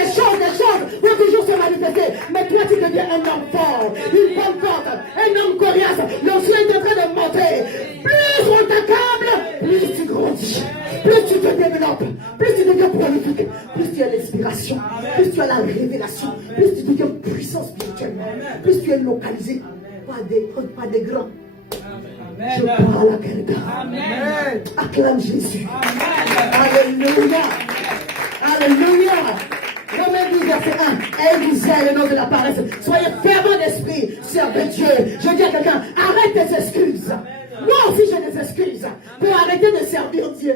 vont toujours se manifester. Mais toi, tu deviens un homme fort, une femme forte, un homme coriace. L'onction est en train de monter. Plus on t'accable, plus tu grandis. Plus tu te développes, plus tu deviens prolifique, plus tu as l'inspiration, plus tu as la révélation, plus tu deviens puissant spirituellement, plus tu es localisé par des grands. Je parle à quelqu'un. Acclame Jésus. Alléluia. Alléluia. Romains 10, verset 1. Elle disait le nom de la paresse. Soyez fervents d'esprit, servez Dieu. Je dis à quelqu'un, arrête tes excuses. Moi aussi j'ai des excuses pour arrêter de servir Dieu.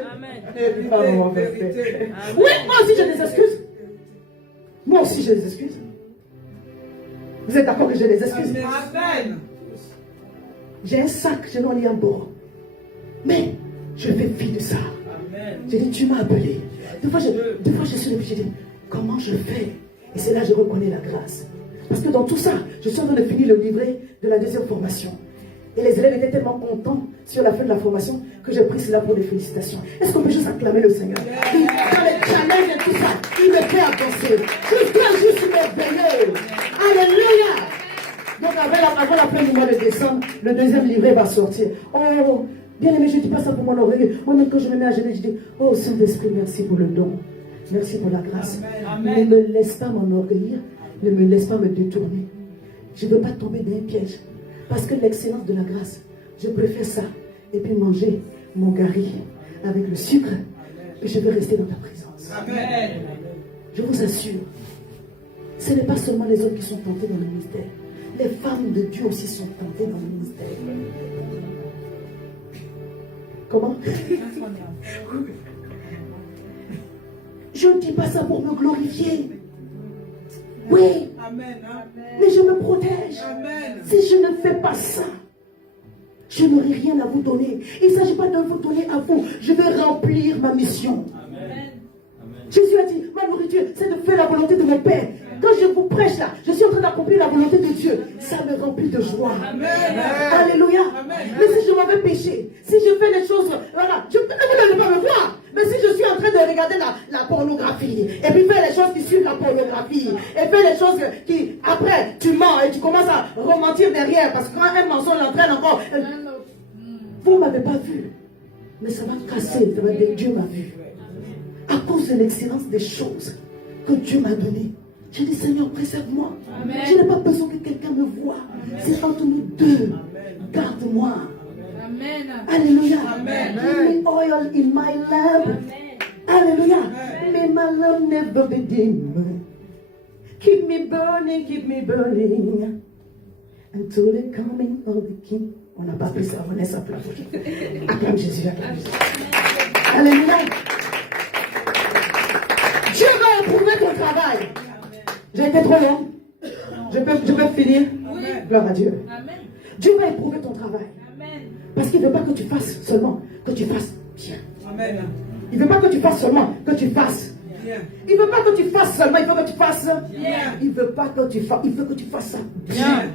Oui, moi aussi j'ai des excuses. Moi aussi j'ai des excuses. Vous êtes d'accord que j'ai des excuses? J'ai un sac, je n'en ai un bord. Mais je fais fi de ça. J'ai dit, tu m'as appelé. Deux fois je suis là, j'ai dit, comment je fais? Et c'est là que je reconnais la grâce. Parce que dans tout ça, je suis en train de finir le livret de la deuxième formation. Et les élèves étaient tellement contents sur la fin de la formation que j'ai pris cela pour des félicitations. Est-ce qu'on peut juste acclamer le Seigneur? Dans les challenges et tout ça, il me fait avancer. Juste un juste merveilleux. Alléluia. Donc avant la fin du mois de décembre, le deuxième livret va sortir. Oh, bien aimé, je ne dis pas ça pour mon orgueil. Moi-même quand je me mets à genoux, je dis, oh Saint-Esprit, merci pour le don. Merci pour la grâce. Ne me laisse pas m'enorgueillir. Ne me laisse pas me détourner. Je ne veux pas tomber dans un piège. Parce que l'excellence de la grâce, je préfère ça. Et puis manger mon gari avec le sucre. Et je vais rester dans ta présence. Amen. Je vous assure, ce n'est pas seulement les hommes qui sont tentés dans le ministère. Les femmes de Dieu aussi sont tentées dans le ministère. Comment? Je ne dis pas ça pour me glorifier. Oui. Amen. Mais je me protège. Amen. Si je ne fais pas ça, je n'aurai rien à vous donner. Il ne s'agit pas de vous donner à vous. Je vais remplir ma mission. Amen. Jésus a dit, ma nourriture, c'est de faire la volonté de mon Père. Quand je vous prêche là, je suis en train d'accomplir la volonté de Dieu. Ça me remplit de joie. Amen. Alléluia. Amen. Mais si je m'en vais pécher, si je fais les choses, voilà, vous n'allez pas me voir. Mais si je suis en train de regarder la pornographie, et puis faire les choses qui suivent la pornographie, et faire les choses qui, après, tu mens et tu commences à rementir derrière, parce que quand un mensonge entraîne encore, vous ne m'avez pas vu, mais ça va casser, Dieu m'a vu. À cause de l'excellence des choses que Dieu m'a données. Je dis, Seigneur, préserve-moi. Je n'ai pas besoin que quelqu'un me voie. C'est entre nous deux. Garde-moi. Amen. Alléluia. Amen. Give me oil in my lamp. Amen. Alléluia. May my lamp never be dim. Keep me burning until the coming of the King. On n'a pas pris ça, on laisse applaudir. Acclame Jésus, acclame Jésus. Alléluia. Dieu va éprouver ton travail. J'ai été trop long. Je peux finir. Oui. Gloire à Dieu. Amen. Dieu va éprouver ton travail. Amen. Parce qu'il ne veut pas que tu fasses seulement, que tu fasses bien. Amen. Il ne veut pas que tu fasses seulement, que tu fasses bien. Il ne veut pas que tu fasses seulement, il faut que tu fasses bien. Il ne veut pas que tu fasses, il veut que tu fasses ça bien.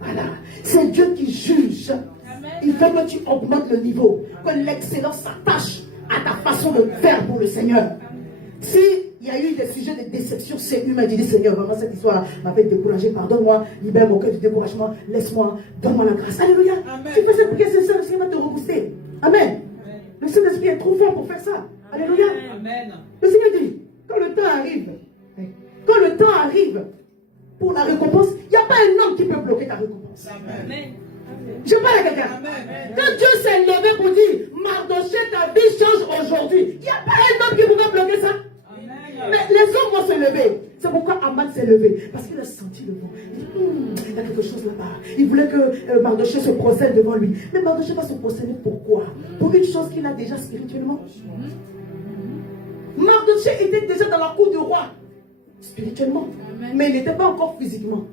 Voilà. C'est Dieu qui juge. Amen. Il veut que tu augmentes le niveau, que l'excellence s'attache à ta façon de faire pour le Seigneur. S'il y a eu des sujets de déception, c'est lui m'a dit, Seigneur, vraiment cette histoire m'a fait décourager, pardonne-moi, libère mon cœur du découragement, laisse-moi, donne-moi la grâce. Alléluia. Tu fais cette prière, c'est ça, le Seigneur va te rebooster. Amen. Le Saint-Esprit est trop fort pour faire ça. Alléluia. Amen. Le Seigneur dit, quand le temps arrive pour la récompense, il n'y a pas un homme qui peut bloquer ta récompense. Amen. Je parle à quelqu'un. Quand Dieu s'est levé pour dire, Mardoché, ta vie change aujourd'hui, il n'y a pas un homme qui pouvait bloquer ça. Amen. Mais les hommes vont se lever. C'est pourquoi Aman s'est levé. Parce qu'il a senti le vent. Il dit, il y a quelque chose là-bas. Il voulait que Mardoché se procède devant lui. Mais Mardoché va se procéder pourquoi? Pour une chose qu'il a déjà spirituellement. Mardoché était déjà dans la cour du roi. Spirituellement. Mais il n'était pas encore physiquement.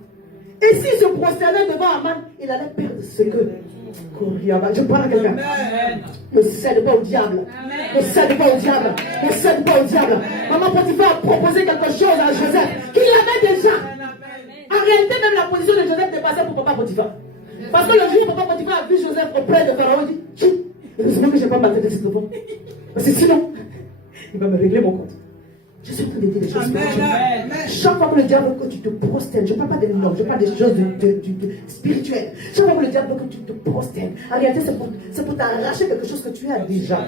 Et s'il se prosternait devant Aman, il allait perdre ce que... Je parle à quelqu'un. Ne cède pas au diable. Ne cède pas au diable. Ne cède pas au diable. Maman Potiphar a proposé quelque chose à Joseph qu'il avait déjà. En réalité, même la position de Joseph dépassait pour papa Potiphar. Parce que le jour où papa Potiphar a vu Joseph auprès de Pharaon, il dit, heureusement que je n'ai pas ma tête de cette devant. Parce que sinon, il va me régler mon compte. Je suis en train de dire des choses spirituelles. Chaque fois que le diable veut que tu te prosternes, je ne parle pas des normes, je parle des choses spirituelles. Chaque fois que le diable veut que tu te prosternes, en réalité, c'est pour t'arracher quelque chose que tu as déjà.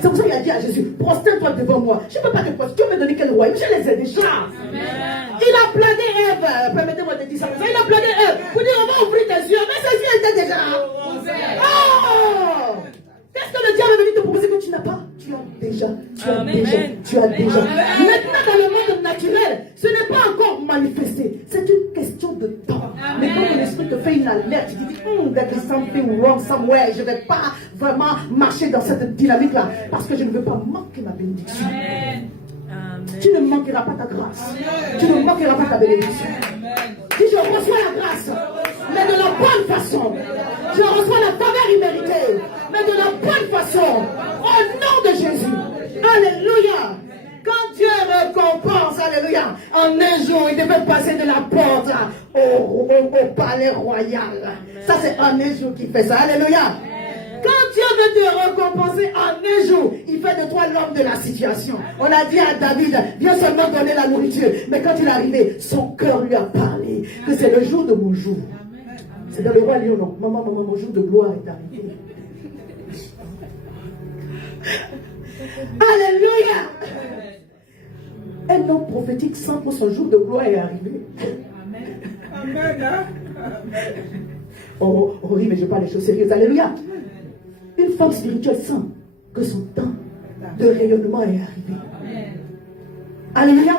C'est pour ça qu'il a dit à Jésus, prosterne-toi devant moi. Je ne peux pas te prosterner. Tu veux me donner quel royaume? Je les ai déjà. Il a plané Ève. Permettez-moi de dire ça. Il a plané Ève. Pour dire, on va ouvrir tes yeux. Mais ses yeux étaient déjà là. Oh! Qu'est-ce que le diable est venu te proposer que tu n'as pas? Tu as déjà. Tu as déjà. Maintenant, dans le monde naturel, ce n'est pas encore manifesté. C'est une question de temps. Mais quand ton esprit te fait une alerte, tu dis, there is something wrong somewhere. Je ne vais pas vraiment marcher dans cette dynamique-là. Parce que je ne veux pas manquer ma bénédiction. Tu ne manqueras pas ta grâce. Tu ne manqueras pas ta bénédiction. Dis, je reçois la grâce, mais de la bonne façon. Je reçois la faveur imméritée, mais de la bonne façon. Au nom de Jésus. Alléluia. Quand Dieu récompense, alléluia, en un jour, il devait passer de la porte au palais royal. Ça, c'est en un jour qu'il fait ça. Alléluia. Quand Dieu veut te récompenser en un jour, il fait de toi l'homme de la situation. On a dit à David, viens seulement donner la nourriture. Mais quand il est arrivé, son cœur lui a parlé que c'est le jour de mon jour. C'est dans le roi Lion, non. Maman, mon jour de gloire est arrivé. Alléluia. Un homme prophétique sent que son jour de gloire est arrivé. Amen. Oh oui, mais je parle des choses sérieuses. Alléluia. Une femme spirituelle sent que son temps de rayonnement est arrivé. Alléluia.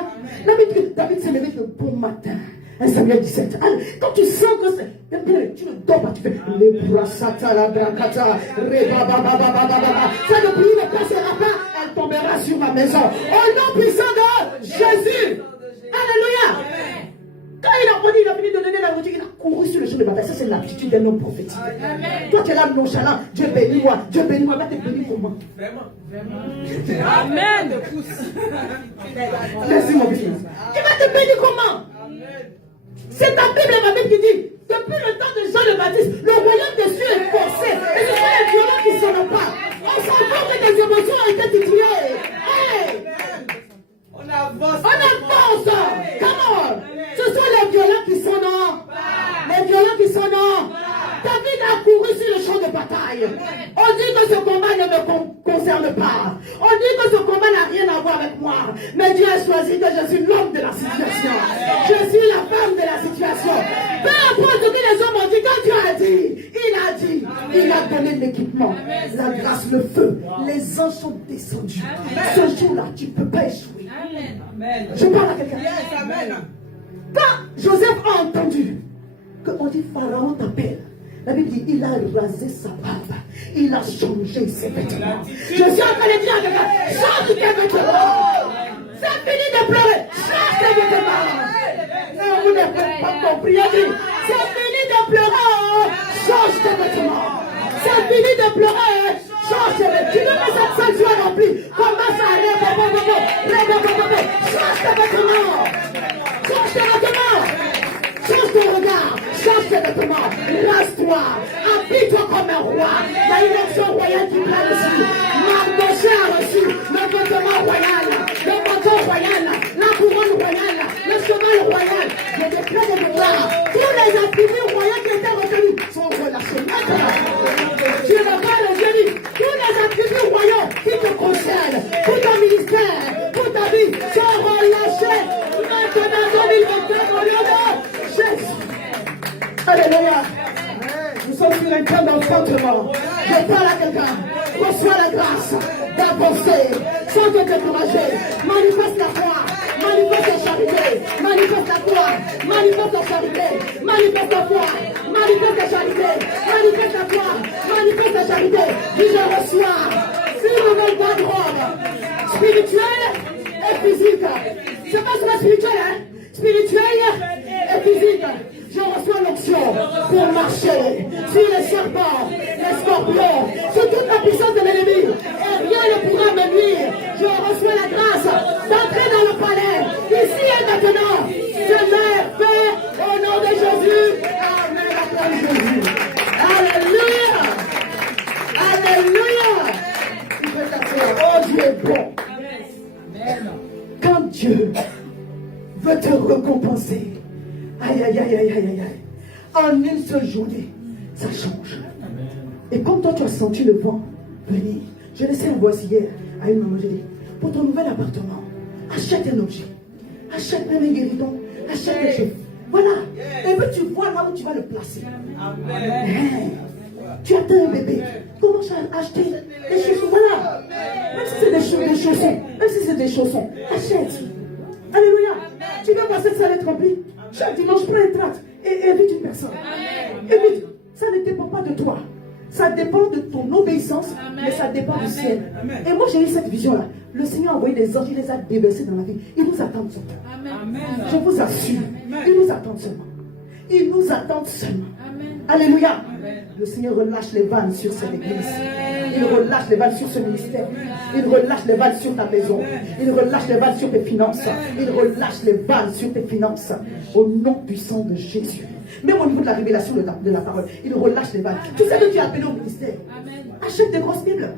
David s'est levé le bon matin. 1 Samuel 17. Quand tu sens que c'est... Tu ne dors pas, tu fais... Cette pluie ne passera pas, elle tombera sur ma maison. Au nom puissant de Jésus. Alléluia. Quand il a fini de donner la nourriture, il a couru sur le champ de bataille. Ça, c'est l'attitude d'un homme prophétique. Toi, tu es là nonchalant. Dieu bénis-moi. Dieu bénis-moi. Va te bénir comment? Vraiment. Amen. Merci, mon fils. Il va te bénir comment? C'est ta Bible, ma Bible qui dit, depuis le temps de Jean le Baptiste, le royaume des cieux est forcé. Et ce sont les violents qui ne s'en pas. On s'en fout que des émotions ont été titillées. Hey! On avance. Comment? Ce sont les violents qui sont non. Les violents qui sont non. David a couru sur le champ de bataille. On dit que ce combat ne me concerne pas. On dit que ce combat n'a rien à voir avec moi. Mais Dieu a choisi que je suis l'homme de la situation. Je suis la femme de la situation. Peu importe ce que les hommes ont dit, quand Dieu a dit, il a donné l'équipement, la grâce, le feu. Les anges sont descendus. Ce jour-là, tu ne peux pas échouer. Je parle à quelqu'un. Quand Joseph a entendu qu'on dit Pharaon t'appelle, la Bible dit il a rasé sa barbe, il a changé ses vêtements. Je suis en train de dire à quelqu'un, change tes vêtements. C'est fini de pleurer, change tes vêtements. Non, vous n'avez pas compris. C'est fini de pleurer, change tes vêtements. C'est fini de pleurer, change tes vêtements. Tu veux que cette salle soit remplie? Commence à change tes vêtements. Change tes vêtements. Change ton regard. Change tes vêtements. Rase-toi. Habille-toi comme un roi. Il y a une action royale qui plane ici. J'ai reçu le vêtement royal, le manteau royal, la couronne royale, le cheval royal. Je déclare et déclare, tous les attributs royaux qui étaient retenus sont relâchés maintenant. Je le parle, je dis, tous les attributs royaux qui te concernent, pour ton ministère, pour ta vie, sont relâchés maintenant 2024 au nom de Jésus. Alléluia. Nous sommes sur un terme d'enfantement. Je parle à quelqu'un. Reçois la grâce d'avancer sans te décourager. Manifeste la foi. Manifeste la charité. Manifeste la foi. Manifeste la charité. Manifeste la foi. Manifeste la charité. Manifeste la foi. Manifeste la charité. Dis je reçois une nouvelle garde-robe spirituelle et physique. C'est pas seulement spirituel, hein? Spirituel et physique. Je reçois l'onction pour marcher sur les serpents, les scorpions, sur toute la puissance de l'ennemi. Et rien ne pourra me nuire. Je reçois la grâce d'entrer dans le palais, ici et maintenant. Je l'ai fait au nom de Jésus. Amen. Acclame Jésus. Alléluia. Alléluia. Il faut t'asseoir. Oh, Dieu est bon. Quand Dieu veut te récompenser, aïe, aïe, aïe, aïe, aïe, aïe. En une seule journée, ça change. Et comme toi, tu as senti le vent venir, je laissais une voix hier à une maman, j'ai dit, pour ton nouvel appartement, achète un objet. Achète même un guéridon. Achète quelque chose. Voilà. Et puis tu vois là où tu vas le placer. Amen. Tu attends un bébé. Commence à acheter des chaussons. Voilà. Même si c'est des chaussons. Même si c'est des chaussons. Achète. Alléluia. Tu vas passer ça lettre remplie. Chaque dimanche, prends un tract et invite une personne. Évite. Ça ne dépend pas de toi. Ça dépend de ton obéissance, mais ça dépend du ciel. Et moi, j'ai eu cette vision-là. Le Seigneur a envoyé des anges, il les a déversés dans la vie. Ils nous attendent seulement. Je vous assure. Ils nous attendent seulement. Ils nous attendent seulement. Alléluia. Le Seigneur relâche les vannes sur cette église. Il relâche les vannes sur ce ministère. Il relâche les vannes sur ta maison. Il relâche les vannes sur tes finances. Il relâche les vannes sur tes finances. Au nom puissant de Jésus. Même au niveau de la révélation de la parole, il relâche les vannes. Tout ça que tu as appelé au ministère. Achète des grosses Bibles.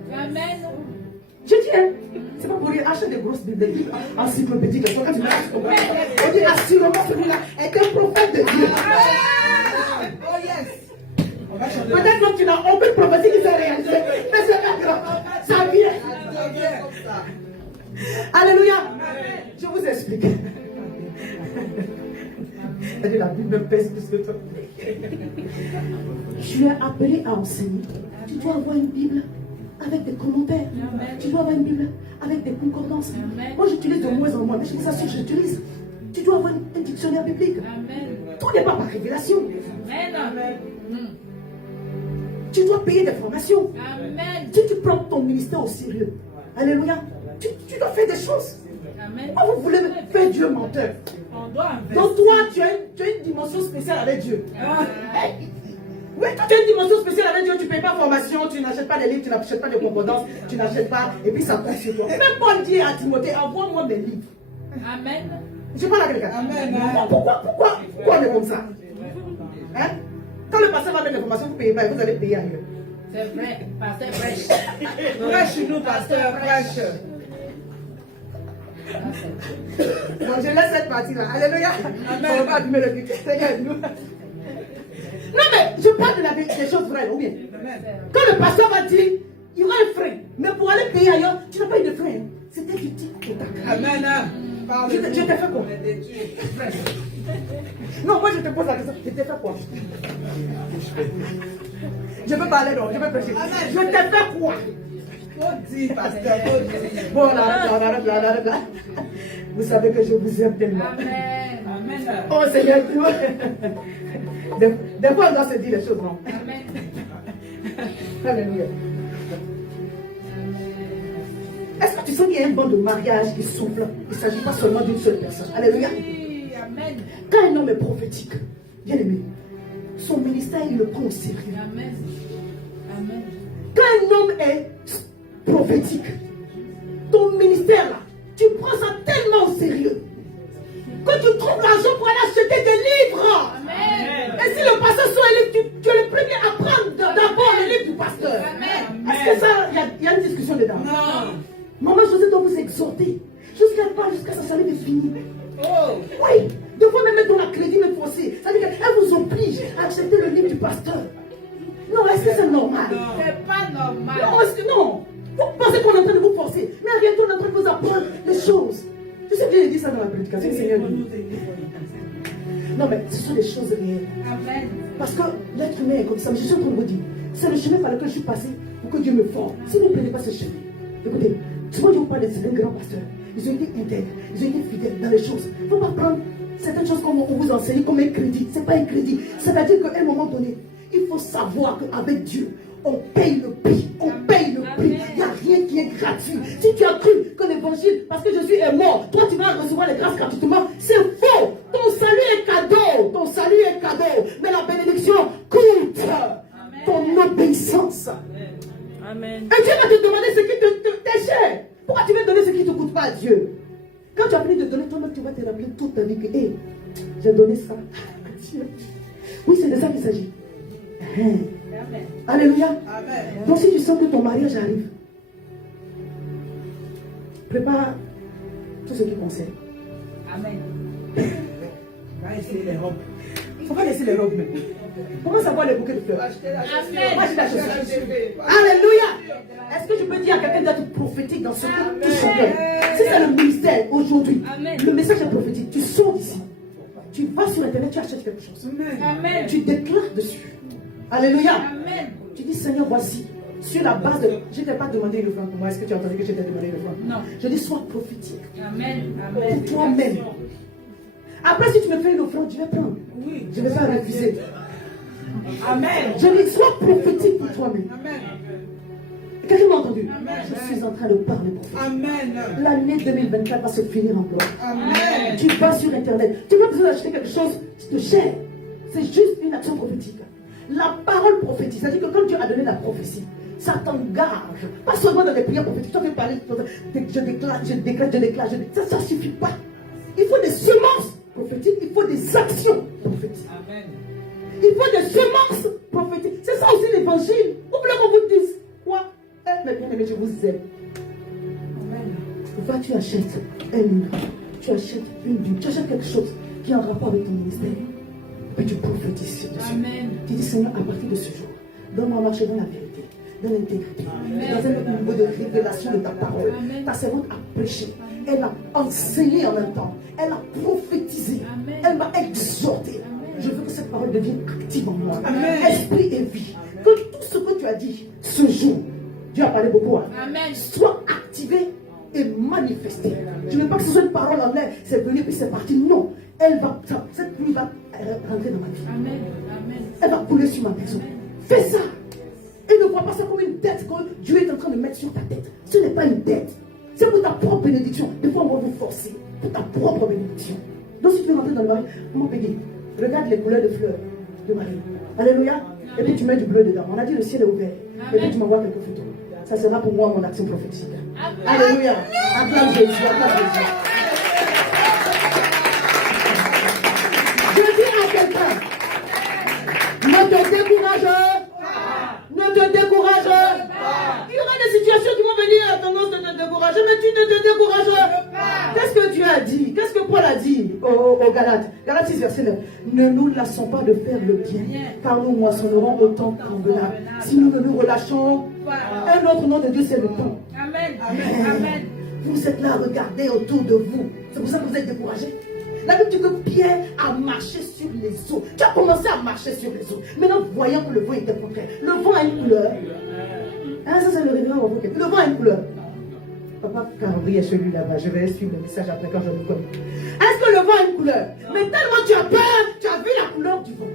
Je dis, hein, c'est pas pour dire, achète des grosses Bibles, des livres encyclopédiques. On dit, assurément, celui-là est un prophète de Dieu. Oh yes. Peut-être que tu n'as aucune prophétie qui s'est réalisée, mais c'est pas grave. Ça vient. Alléluia. Je vous explique. La Bible me pèse plus que toi. Tu es appelé à enseigner. Tu dois avoir une Bible avec des commentaires. Tu dois avoir une Bible avec des concordances. Moi, j'utilise de moins en moins, mais je vous assure, j'utilise. Tu dois avoir un dictionnaire biblique. Tout n'est pas par révélation. Tu dois payer des formations. Si tu prends ton ministère au sérieux, alléluia, tu dois faire des choses. Pourquoi vous voulez faire Dieu menteur? Donc toi, tu as une dimension spéciale avec Dieu. Oui, toi, tu as une dimension spéciale avec Dieu. Tu ne payes pas formation, tu n'achètes pas des livres, tu n'achètes pas de concordances, tu n'achètes pas, et puis ça passe sur toi. Même Paul dit à Timothée, envoie-moi mes livres. Amen. Je parle à quelqu'un. Amen. Pourquoi on est comme ça? Hein? Quand le pasteur va mettre des formations, vous ne payez pas, vous allez payer ailleurs. C'est vrai, pasteur prêche. Prêche nous, pasteur, prêche. Donc je laisse cette partie-là. Alléluia. Amen. On va pas allumer le but. Seigneur, nous. Non mais je parle des choses vraies, ou bien. Quand le pasteur va dire, il y aura un frein. Mais pour aller payer ailleurs, tu n'as pas eu de frein. C'était du tic et tac. Amen. Je t'ai fait quoi? Non, moi je te pose la question. Je t'ai fait quoi? Je peux parler, non, je peux prêcher. Je t'ai fait quoi? Bon, là. Vous savez que je vous aime tellement. Amen. Oh Seigneur, des fois on doit se dire les choses, non? Alléluia. Est-ce que tu sens qu'il y a un banc de mariage qui souffle? Il ne s'agit pas seulement d'une seule personne. Alléluia. Amen. Quand un homme est prophétique, bien aimé, son ministère il le prend au sérieux. Amen. Amen. Quand un homme est prophétique, ton ministère là, tu prends ça tellement au sérieux que tu trouves l'argent pour aller acheter des livres. Amen. Et si le pasteur soit un livre, tu es le premier à prendre d'abord le livre du pasteur. Amen. Est-ce que ça, il y a une discussion dedans? Non. fini. Oh. Oui, des fois même dans la crédit même forcé. Ça veut dire qu'elle vous oblige à accepter le livre du pasteur. Non, est-ce que c'est normal? C'est pas normal. Non, est-ce que non? Vous pensez qu'on est en train de vous forcer, mais en réalité on est en train de vous apprendre les choses. Tu sais que j'ai dit ça dans la prédication, le Seigneur dit. Non, mais ce sont des choses réelles. Amen. Parce que l'être humain est comme ça. Mais je suis en train de vous dire, c'est le chemin par lequel je suis passé pour que Dieu me forme. Si vous ne prenez pas ce chemin, écoutez, souvent je vous parle de ces grands pasteurs. Ils ont été intègres, ils ont été fidèles dans les choses. Il ne faut pas prendre certaines choses qu'on vous enseigne comme un crédit. Ce n'est pas un crédit. C'est-à-dire qu'à un moment donné, il faut savoir qu'avec Dieu, on paye le prix. On paye le prix. Il n'y a rien qui est gratuit. Si tu as cru que l'évangile, parce que Jésus est mort, toi tu vas recevoir les grâces gratuitement, c'est faux. Ton salut est cadeau. Ton salut est cadeau. Mais la bénédiction coûte ton obéissance. Amen. Et Dieu va te demander ce qui t'est cher. Pourquoi tu veux donner ce qui ne te coûte pas à Dieu? Quand tu as fini de donner, toi-même tu vas te rappeler toute ta vie que hey, j'ai donné ça à Dieu. Oui, c'est de ça qu'il s'agit. Amen. Alléluia. Amen. Donc si tu sens que ton mariage arrive, prépare tout ce qui concerne. Amen. Va essayer les robes. Il ne faut pas laisser les robes même. Comment savoir les bouquets de fleurs? Acheter la Amen. Moi, j'ai la chaussure. Alléluia. Est-ce que je peux dire à quelqu'un d'être prophétique dans ce que touche son cœur? Si c'est le ministère aujourd'hui, Amen. le message est prophétique. Tu sors d'ici. Tu vas sur internet, tu achètes quelque chose. Amen. Tu déclares dessus. Alléluia. Amen. Tu dis Seigneur, voici. Sur la base de. Je ne t'ai pas demandé une offrande pour moi. Est-ce que tu as entendu que je t'ai demandé une offrande? Non. Je dis sois prophétique. Amen. Amen. Pour toi-même. Après, si tu me fais une offrande, je vais prendre. Oui. Je ne vais pas refuser. Amen. Je dis sois prophétique pour toi-même. Amen. Quelqu'un m'a entendu? Amen. Je suis en train de parler prophétique. Amen. L'année 2024 va se finir en gloire. Amen. Tu vas sur internet. Tu n'as pas besoin d'acheter quelque chose de cher. C'est juste une action prophétique. La parole prophétique, c'est-à-dire que quand Dieu a donné la prophétie, ça t'engage. Pas seulement dans les prières prophétiques. Tu as fait parler, je déclare, ça ne suffit pas. Il faut des semences prophétiques, il faut des actions prophétiques. Amen. Il faut des semences prophétiques. C'est ça aussi l'évangile. Oubliez qu'on vous dise. Quoi? Mais bien aimé, je vous aime. Amen. Va, tu achètes un livre, tu achètes une Bible, tu achètes quelque chose qui est en rapport avec ton ministère. Puis tu prophétises sur dessus. Amen. Tu dis Seigneur, à partir de ce jour, donne-moi à marcher dans la vérité, dans l'intégrité, dans un autre niveau de révélation de ta parole. Amen. Ta servante a prêché, elle a enseigné en même temps, elle a prophétisé, Amen. elle m'a exhorté. Je veux que cette parole devienne active en moi. Amen. Esprit et vie. Que tout ce que tu as dit ce jour, Dieu a parlé beaucoup, hein, Amen. soit activé et manifesté. Je ne veux pas que ce soit une parole en l'air, c'est venu puis c'est parti. Non, elle va, cette pluie va rentrer dans ma vie. Amen. Amen. Elle va couler sur ma maison. Fais ça. Et ne vois pas ça comme une dette que Dieu est en train de mettre sur ta tête. Ce n'est pas une dette. C'est pour ta propre bénédiction. Des fois, on va vous forcer. Pour ta propre bénédiction. Donc, si tu veux rentrer dans le mari, comment payer? Regarde les couleurs de fleurs de Marie. Alléluia. Et puis tu mets du bleu dedans. On a dit le ciel est ouvert. Et puis tu m'envoies quelques photos. Ça sera pour moi mon action prophétique. Alléluia. Acclame Jésus. Acclame Jésus. Je dis à quelqu'un, ne te décourage pas. Ne te décourage pas. Il y aura des situations qui vont venir à tendance de te décourager, mais tu ne te décourages pas. Qu'est-ce que Dieu a dit? Qu'est-ce que Paul a dit aux Galates? Galates 6, verset 9. Ne nous lassons pas de faire le bien, car nous moissonnerons autant tremblant. Si nous ne nous relâchons, un autre nom de Dieu, c'est le temps. Amen. Amen. Vous êtes là à regarder autour de vous. C'est pour ça que vous êtes découragés. La Bible dit que Pierre a marché sur les eaux. Tu as commencé à marcher sur les eaux. Maintenant, voyant que le vent était contraire. Le vent a une couleur. Ah, ça, c'est le révélateur. Le vent a une couleur. Papa Carabri est celui là-bas. Je vais suivre le message après quand je le connais. Est-ce que le vent a une couleur? Mais tellement tu as peur, tu as vu la couleur du vent.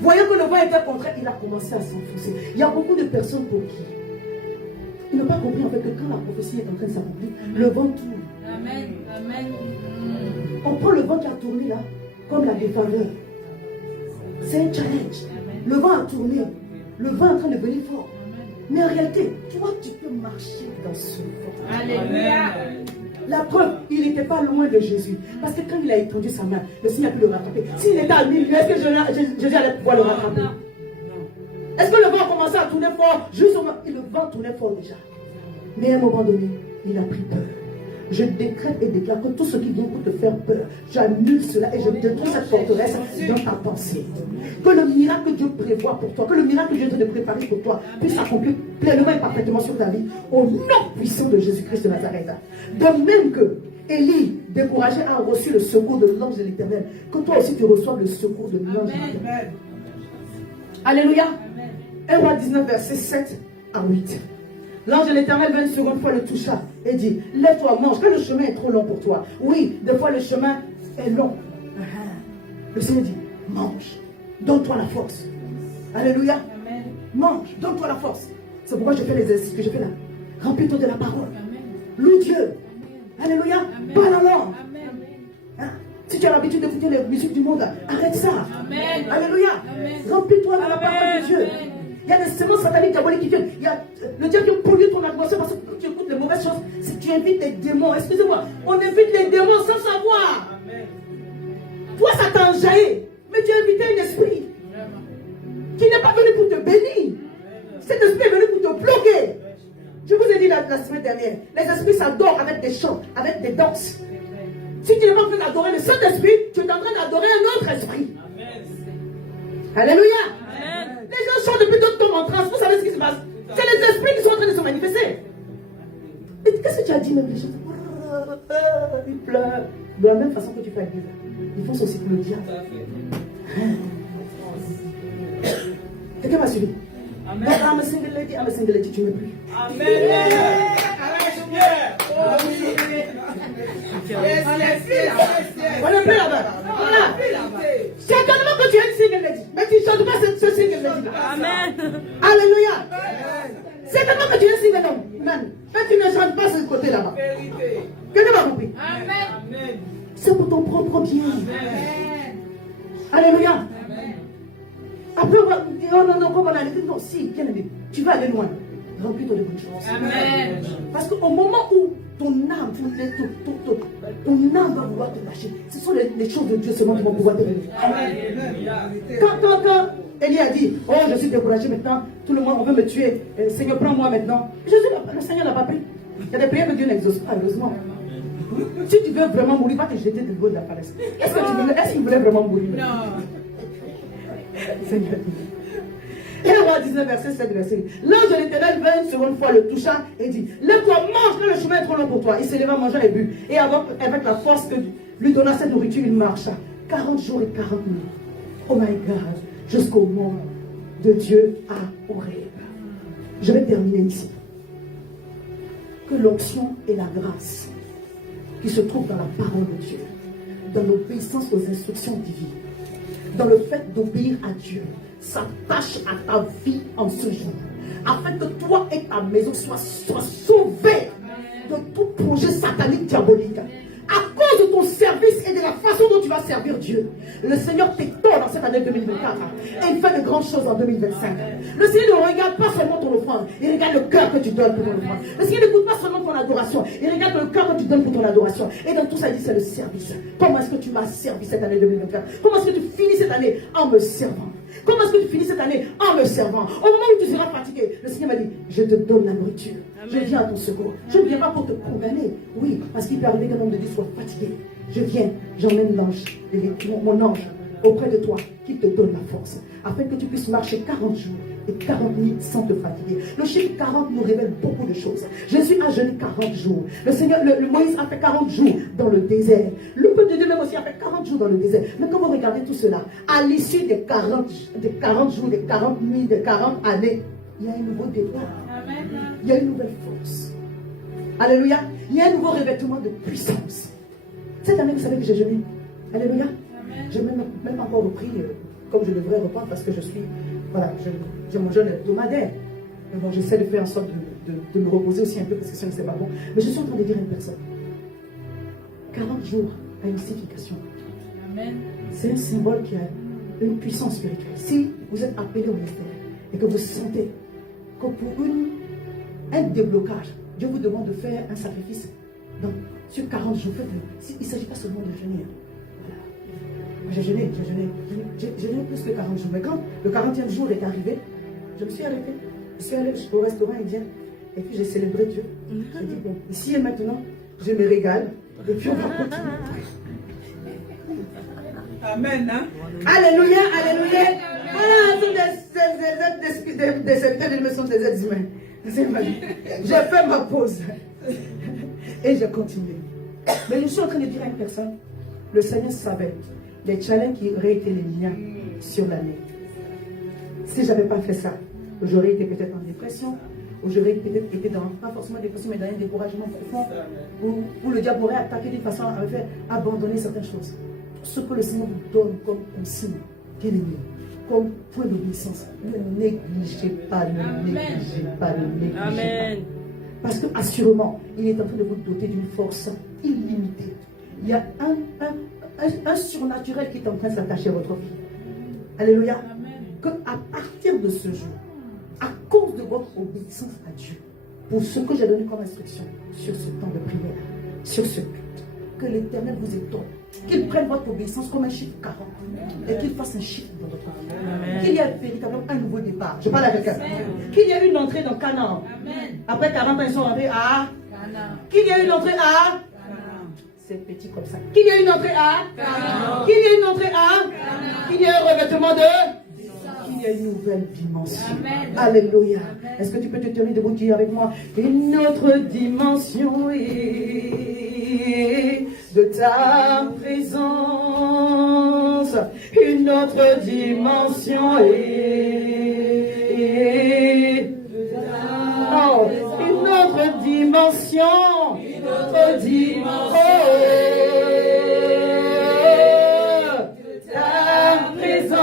Voyant que le vent était contraire, il a commencé à s'enfoncer. Il y a beaucoup de personnes pour qui ils n'ont pas compris en fait que quand la prophétie est en train de s'accomplir, le vent tourne. Amen. Amen. On prend le vent qui a tourné là, comme la défaveur. C'est un challenge. Le vent a tourné. Le vent est en train de devenir fort. Mais en réalité, toi, tu peux marcher dans ce vent. Alléluia. La preuve, il n'était pas loin de Jésus. Parce que quand il a étendu sa main, le Seigneur a pu le rattraper. S'il était à 1000 lieues, est-ce que Jésus allait pouvoir le rattraper? Non. Est-ce que le vent a commencé à tourner fort? Juste au moment, et le vent tournait fort déjà. Mais à un moment donné, il a pris peur. Je décrète et déclare que tout ce qui vient pour te faire peur, j'annule cela et je détruis cette forteresse dans ta pensée. Que le miracle que Dieu prévoit pour toi, que le miracle que Dieu est en train de préparer pour toi puisse s'accomplir pleinement et parfaitement sur ta vie. Au nom puissant de Jésus-Christ de Nazareth. De même que Élie, découragé, a reçu le secours de l'ange de l'Éternel, que toi aussi tu reçoives le secours de l'ange de l'Éternel. Alléluia. 1 Roi 19, verset 7 à 8. L'ange de l'Éternel vint une seconde fois le toucha et dit, lève-toi, mange, que le chemin est trop long pour toi. Oui, des fois le chemin est long. Le Seigneur dit, mange, donne-toi la force. Alléluia. Amen. Mange, donne-toi la force. C'est pourquoi je fais les exercices que je fais là. Remplis-toi de la parole. Loue Dieu. Alléluia. Parle en langue. Hein? Si tu as l'habitude d'écouter les musiques du monde, arrête ça. Amen. Alléluia. Amen. Remplis-toi de la parole de Dieu. Amen. Il y a des semences sataniques diaboliques qui viennent. Il y a le diable qui pollue ton atmosphère parce que quand tu écoutes les mauvaises choses, si tu invites les démons, excusez-moi, on invite les démons sans savoir. Amen. Toi, ça t'a enjaillé, mais tu as invité un esprit qui n'est pas venu pour te bénir. Cet esprit est venu pour te bloquer. Je vous ai dit la semaine dernière, les esprits s'adorent avec des chants, avec des danses. Si tu n'es pas en train d'adorer le Saint-Esprit, tu es en train d'adorer un autre esprit. Alléluia. Les gens chantent depuis d'autres temps en transe. Vous savez ce qui se passe? C'est les esprits qui sont en train de se manifester. Et qu'est-ce que tu as dit même les gens? Ils pleurent. De la même façon que tu fais avec Dieu. Ils font ceci pour le diable. Quelqu'un m'a suivi? Amen. I'm a single lady, tu ne m'aimes plus. Amen. On n'est plus là-bas. Voilà. Certainement que tu es une single lady. Mais tu ne chantes pas ce single lady. Amen. Alléluia. Certainement que tu es un single homme. Man. Mais tu ne chantes pas ce côté là-bas. Quelqu'un m'a compris? Amen. C'est pour ton propre bien. Amen. Alléluia. Après, on va dire, oh non, comment on a dit, non, si, bien aimé, tu vas aller loin. Remplis-toi de bonnes choses. Amen. Parce qu'au moment où ton âme, ton âme va vouloir te lâcher, ce sont les choses de Dieu seulement qui vont pouvoir te bénir. Quand Élie a dit, oh, je suis découragé maintenant, tout le monde veut me tuer, Seigneur, prends-moi maintenant. Le Seigneur n'a pas pris. Il y a des prières que Dieu n'exauce pas, heureusement. Si tu veux vraiment mourir, va te jeter de l'eau de la falaise. Est-ce qu'il voulait vraiment mourir? Non. Seigneur. Et on va 19 verset 7 verset. L'ange de l'Éternel vint une seconde fois, le toucha et dit, lève-toi, mange, que le chemin est trop long pour toi. Il se leva, mangea et but. Et avec la force que lui donna cette nourriture, il marcha 40 jours et 40 nuits. Oh my God, jusqu'au mont de Dieu à Horeb. Je vais terminer ici. Que l'onction et la grâce qui se trouvent dans la parole de Dieu, dans l'obéissance aux instructions divines, dans le fait d'obéir à Dieu, s'attache à ta vie en ce jour, afin que toi et ta maison soient sauvés de tout projet satanique diabolique. À cause de ton service et de la façon dont tu vas servir Dieu, le Seigneur t'étend dans cette année 2024 et il fait de grandes choses en 2025. Le Seigneur ne regarde pas seulement ton offrande, il regarde le cœur que tu donnes pour ton offrande. Le Seigneur n'écoute pas seulement ton adoration, il regarde le cœur que tu donnes pour ton adoration. Et dans tout ça, il dit c'est le service. Comment est-ce que tu m'as servi cette année 2024? Comment est-ce que tu finis cette année en me servant? Comment est-ce que tu finis cette année en me servant? Au moment où tu seras fatigué, le Seigneur m'a dit, je te donne la nourriture. Amen. Je viens à ton secours. Je ne viens pas pour te condamner. Oui, parce qu'il peut arriver qu'un homme de Dieu soit fatigué. Je viens, j'emmène l'ange, mon ange, auprès de toi, qui te donne la force, afin que tu puisses marcher 40 jours et 40 nuits sans te fatiguer. Le chiffre 40 nous révèle beaucoup de choses. Jésus a jeûné 40 jours. Le Seigneur, le Moïse a fait 40 jours dans le désert. Le peuple de Dieu même aussi a fait 40 jours dans le désert. Mais quand vous regardez tout cela, à l'issue des 40 jours, des 40 nuits, des 40 années, il y a un nouveau départ. Amen. Il y a une nouvelle force. Alléluia. Il y a un nouveau revêtement de puissance. Cette année, vous savez que j'ai jeûné. Alléluia. Je n'ai même pas encore repris comme je devrais reprendre parce que je suis, voilà, j'ai mon jeûne hebdomadaire. Mais bon, j'essaie de faire en sorte de me reposer aussi un peu parce que sinon c'est pas bon. Mais je suis en train de dire à une personne, 40 jours a une signification. Amen. C'est un symbole qui a une puissance spirituelle. Si vous êtes appelé au ministère et que vous sentez que pour un déblocage, Dieu vous demande de faire un sacrifice. Donc, sur 40 jours, il ne s'agit pas seulement de jeûner. Voilà. J'ai jeûné plus que 40 jours. Mais quand le 40e jour est arrivé, je me suis arrêtée. Je suis allée au restaurant indien et puis j'ai célébré Dieu. J'ai dit, bon, ici et maintenant, je me régale. Et puis on va continuer. Amen. Hein? Alléluia, alléluia. Voilà, ce sont des serviteurs de Dieu, sont des êtres humains. J'ai fait ma pause. Et j'ai continué. Mais je suis en train de dire à une personne, le Seigneur savait les challenges qui auraient été les miens sur l'année. Si je n'avais pas fait ça, j'aurais été peut-être en dépression, ou j'aurais peut-être été dans, pas forcément dépression, mais dans un découragement profond, où le diable aurait attaqué d'une façon à me faire abandonner certaines choses. Ce que le Seigneur vous donne comme consigne, bien aimé, comme point d'obéissance, ne négligez pas, ne négligez pas, ne négligez Amen. pas. Parce que assurément, il est en train de vous doter d'une force illimitée. Il y a un surnaturel qui est en train de s'attacher à votre vie. Alléluia. Que à partir de ce jour, à cause de votre obéissance à Dieu, pour ce que j'ai donné comme instruction sur ce temps de prière, sur ce culte, que l'Éternel vous étonne, qu'il prenne votre obéissance comme un chiffre 40 et qu'il fasse un chiffre dans votre vie. Qu'il y ait véritablement un nouveau départ. Je parle avec quelqu'un. Qu'il y ait une entrée dans Canaan. Après 40 ans, ils sont rentrés à Canaan. Qu'il y ait une entrée à Canaan. C'est petit comme ça. Qu'il y ait une entrée à Canaan. Qu'il y ait une entrée à Canaan. Qu'il y ait un revêtement de qu'il y a une nouvelle dimension. Amen. Alléluia. Est-ce que tu peux te tenir debout, dire avec moi? Une autre dimension est de ta présence. Une autre dimension est de ta présence. Une autre dimension. Une autre dimension de ta présence.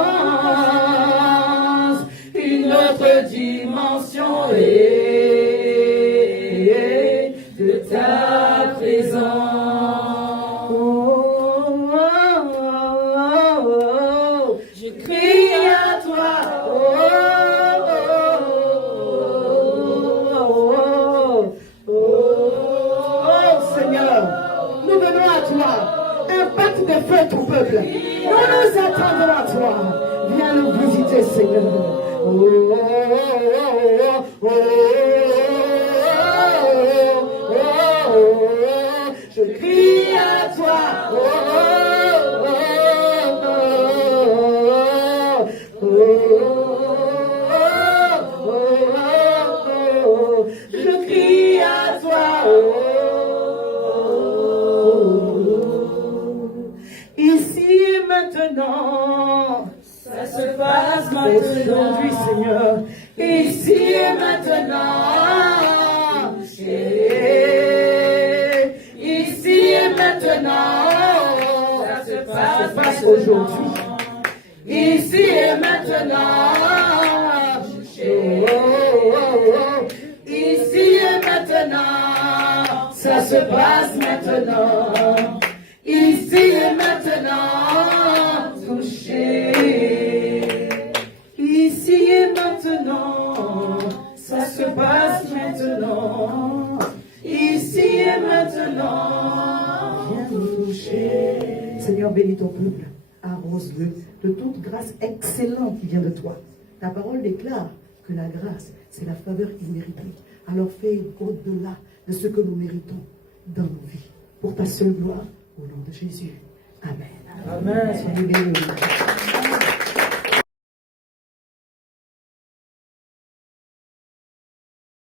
Dimension est de ta présence. Oh, oh, oh, oh. Je crie à toi. Oh, oh, oh, oh, Seigneur, nous venons à toi. Impacte de feu ton peuple. Nous nous attendons à toi. Viens nous visiter, Seigneur. Oh, oh, oh, oh, oh, oh, oh, je crie à toi. Oh, oh, oh, oh, je crie à toi. Ici et maintenant. Ça se passe maintenant, aujourd'hui, Seigneur. Ici et maintenant. Ici et maintenant. Ça se passe aujourd'hui. Ici et maintenant. Ici et maintenant. Ça se passe maintenant. Ici et maintenant. Touché. Ici et maintenant, ça se passe maintenant. Ici et maintenant, viens nous toucher. Seigneur, bénis ton peuple, arrose-le de toute grâce excellente qui vient de toi. Ta parole déclare que la grâce, c'est la faveur imméritée. Alors fais au-delà de ce que nous méritons dans nos vies. Pour ta seule gloire, au nom de Jésus. Amen. Amen. Soyez bénis.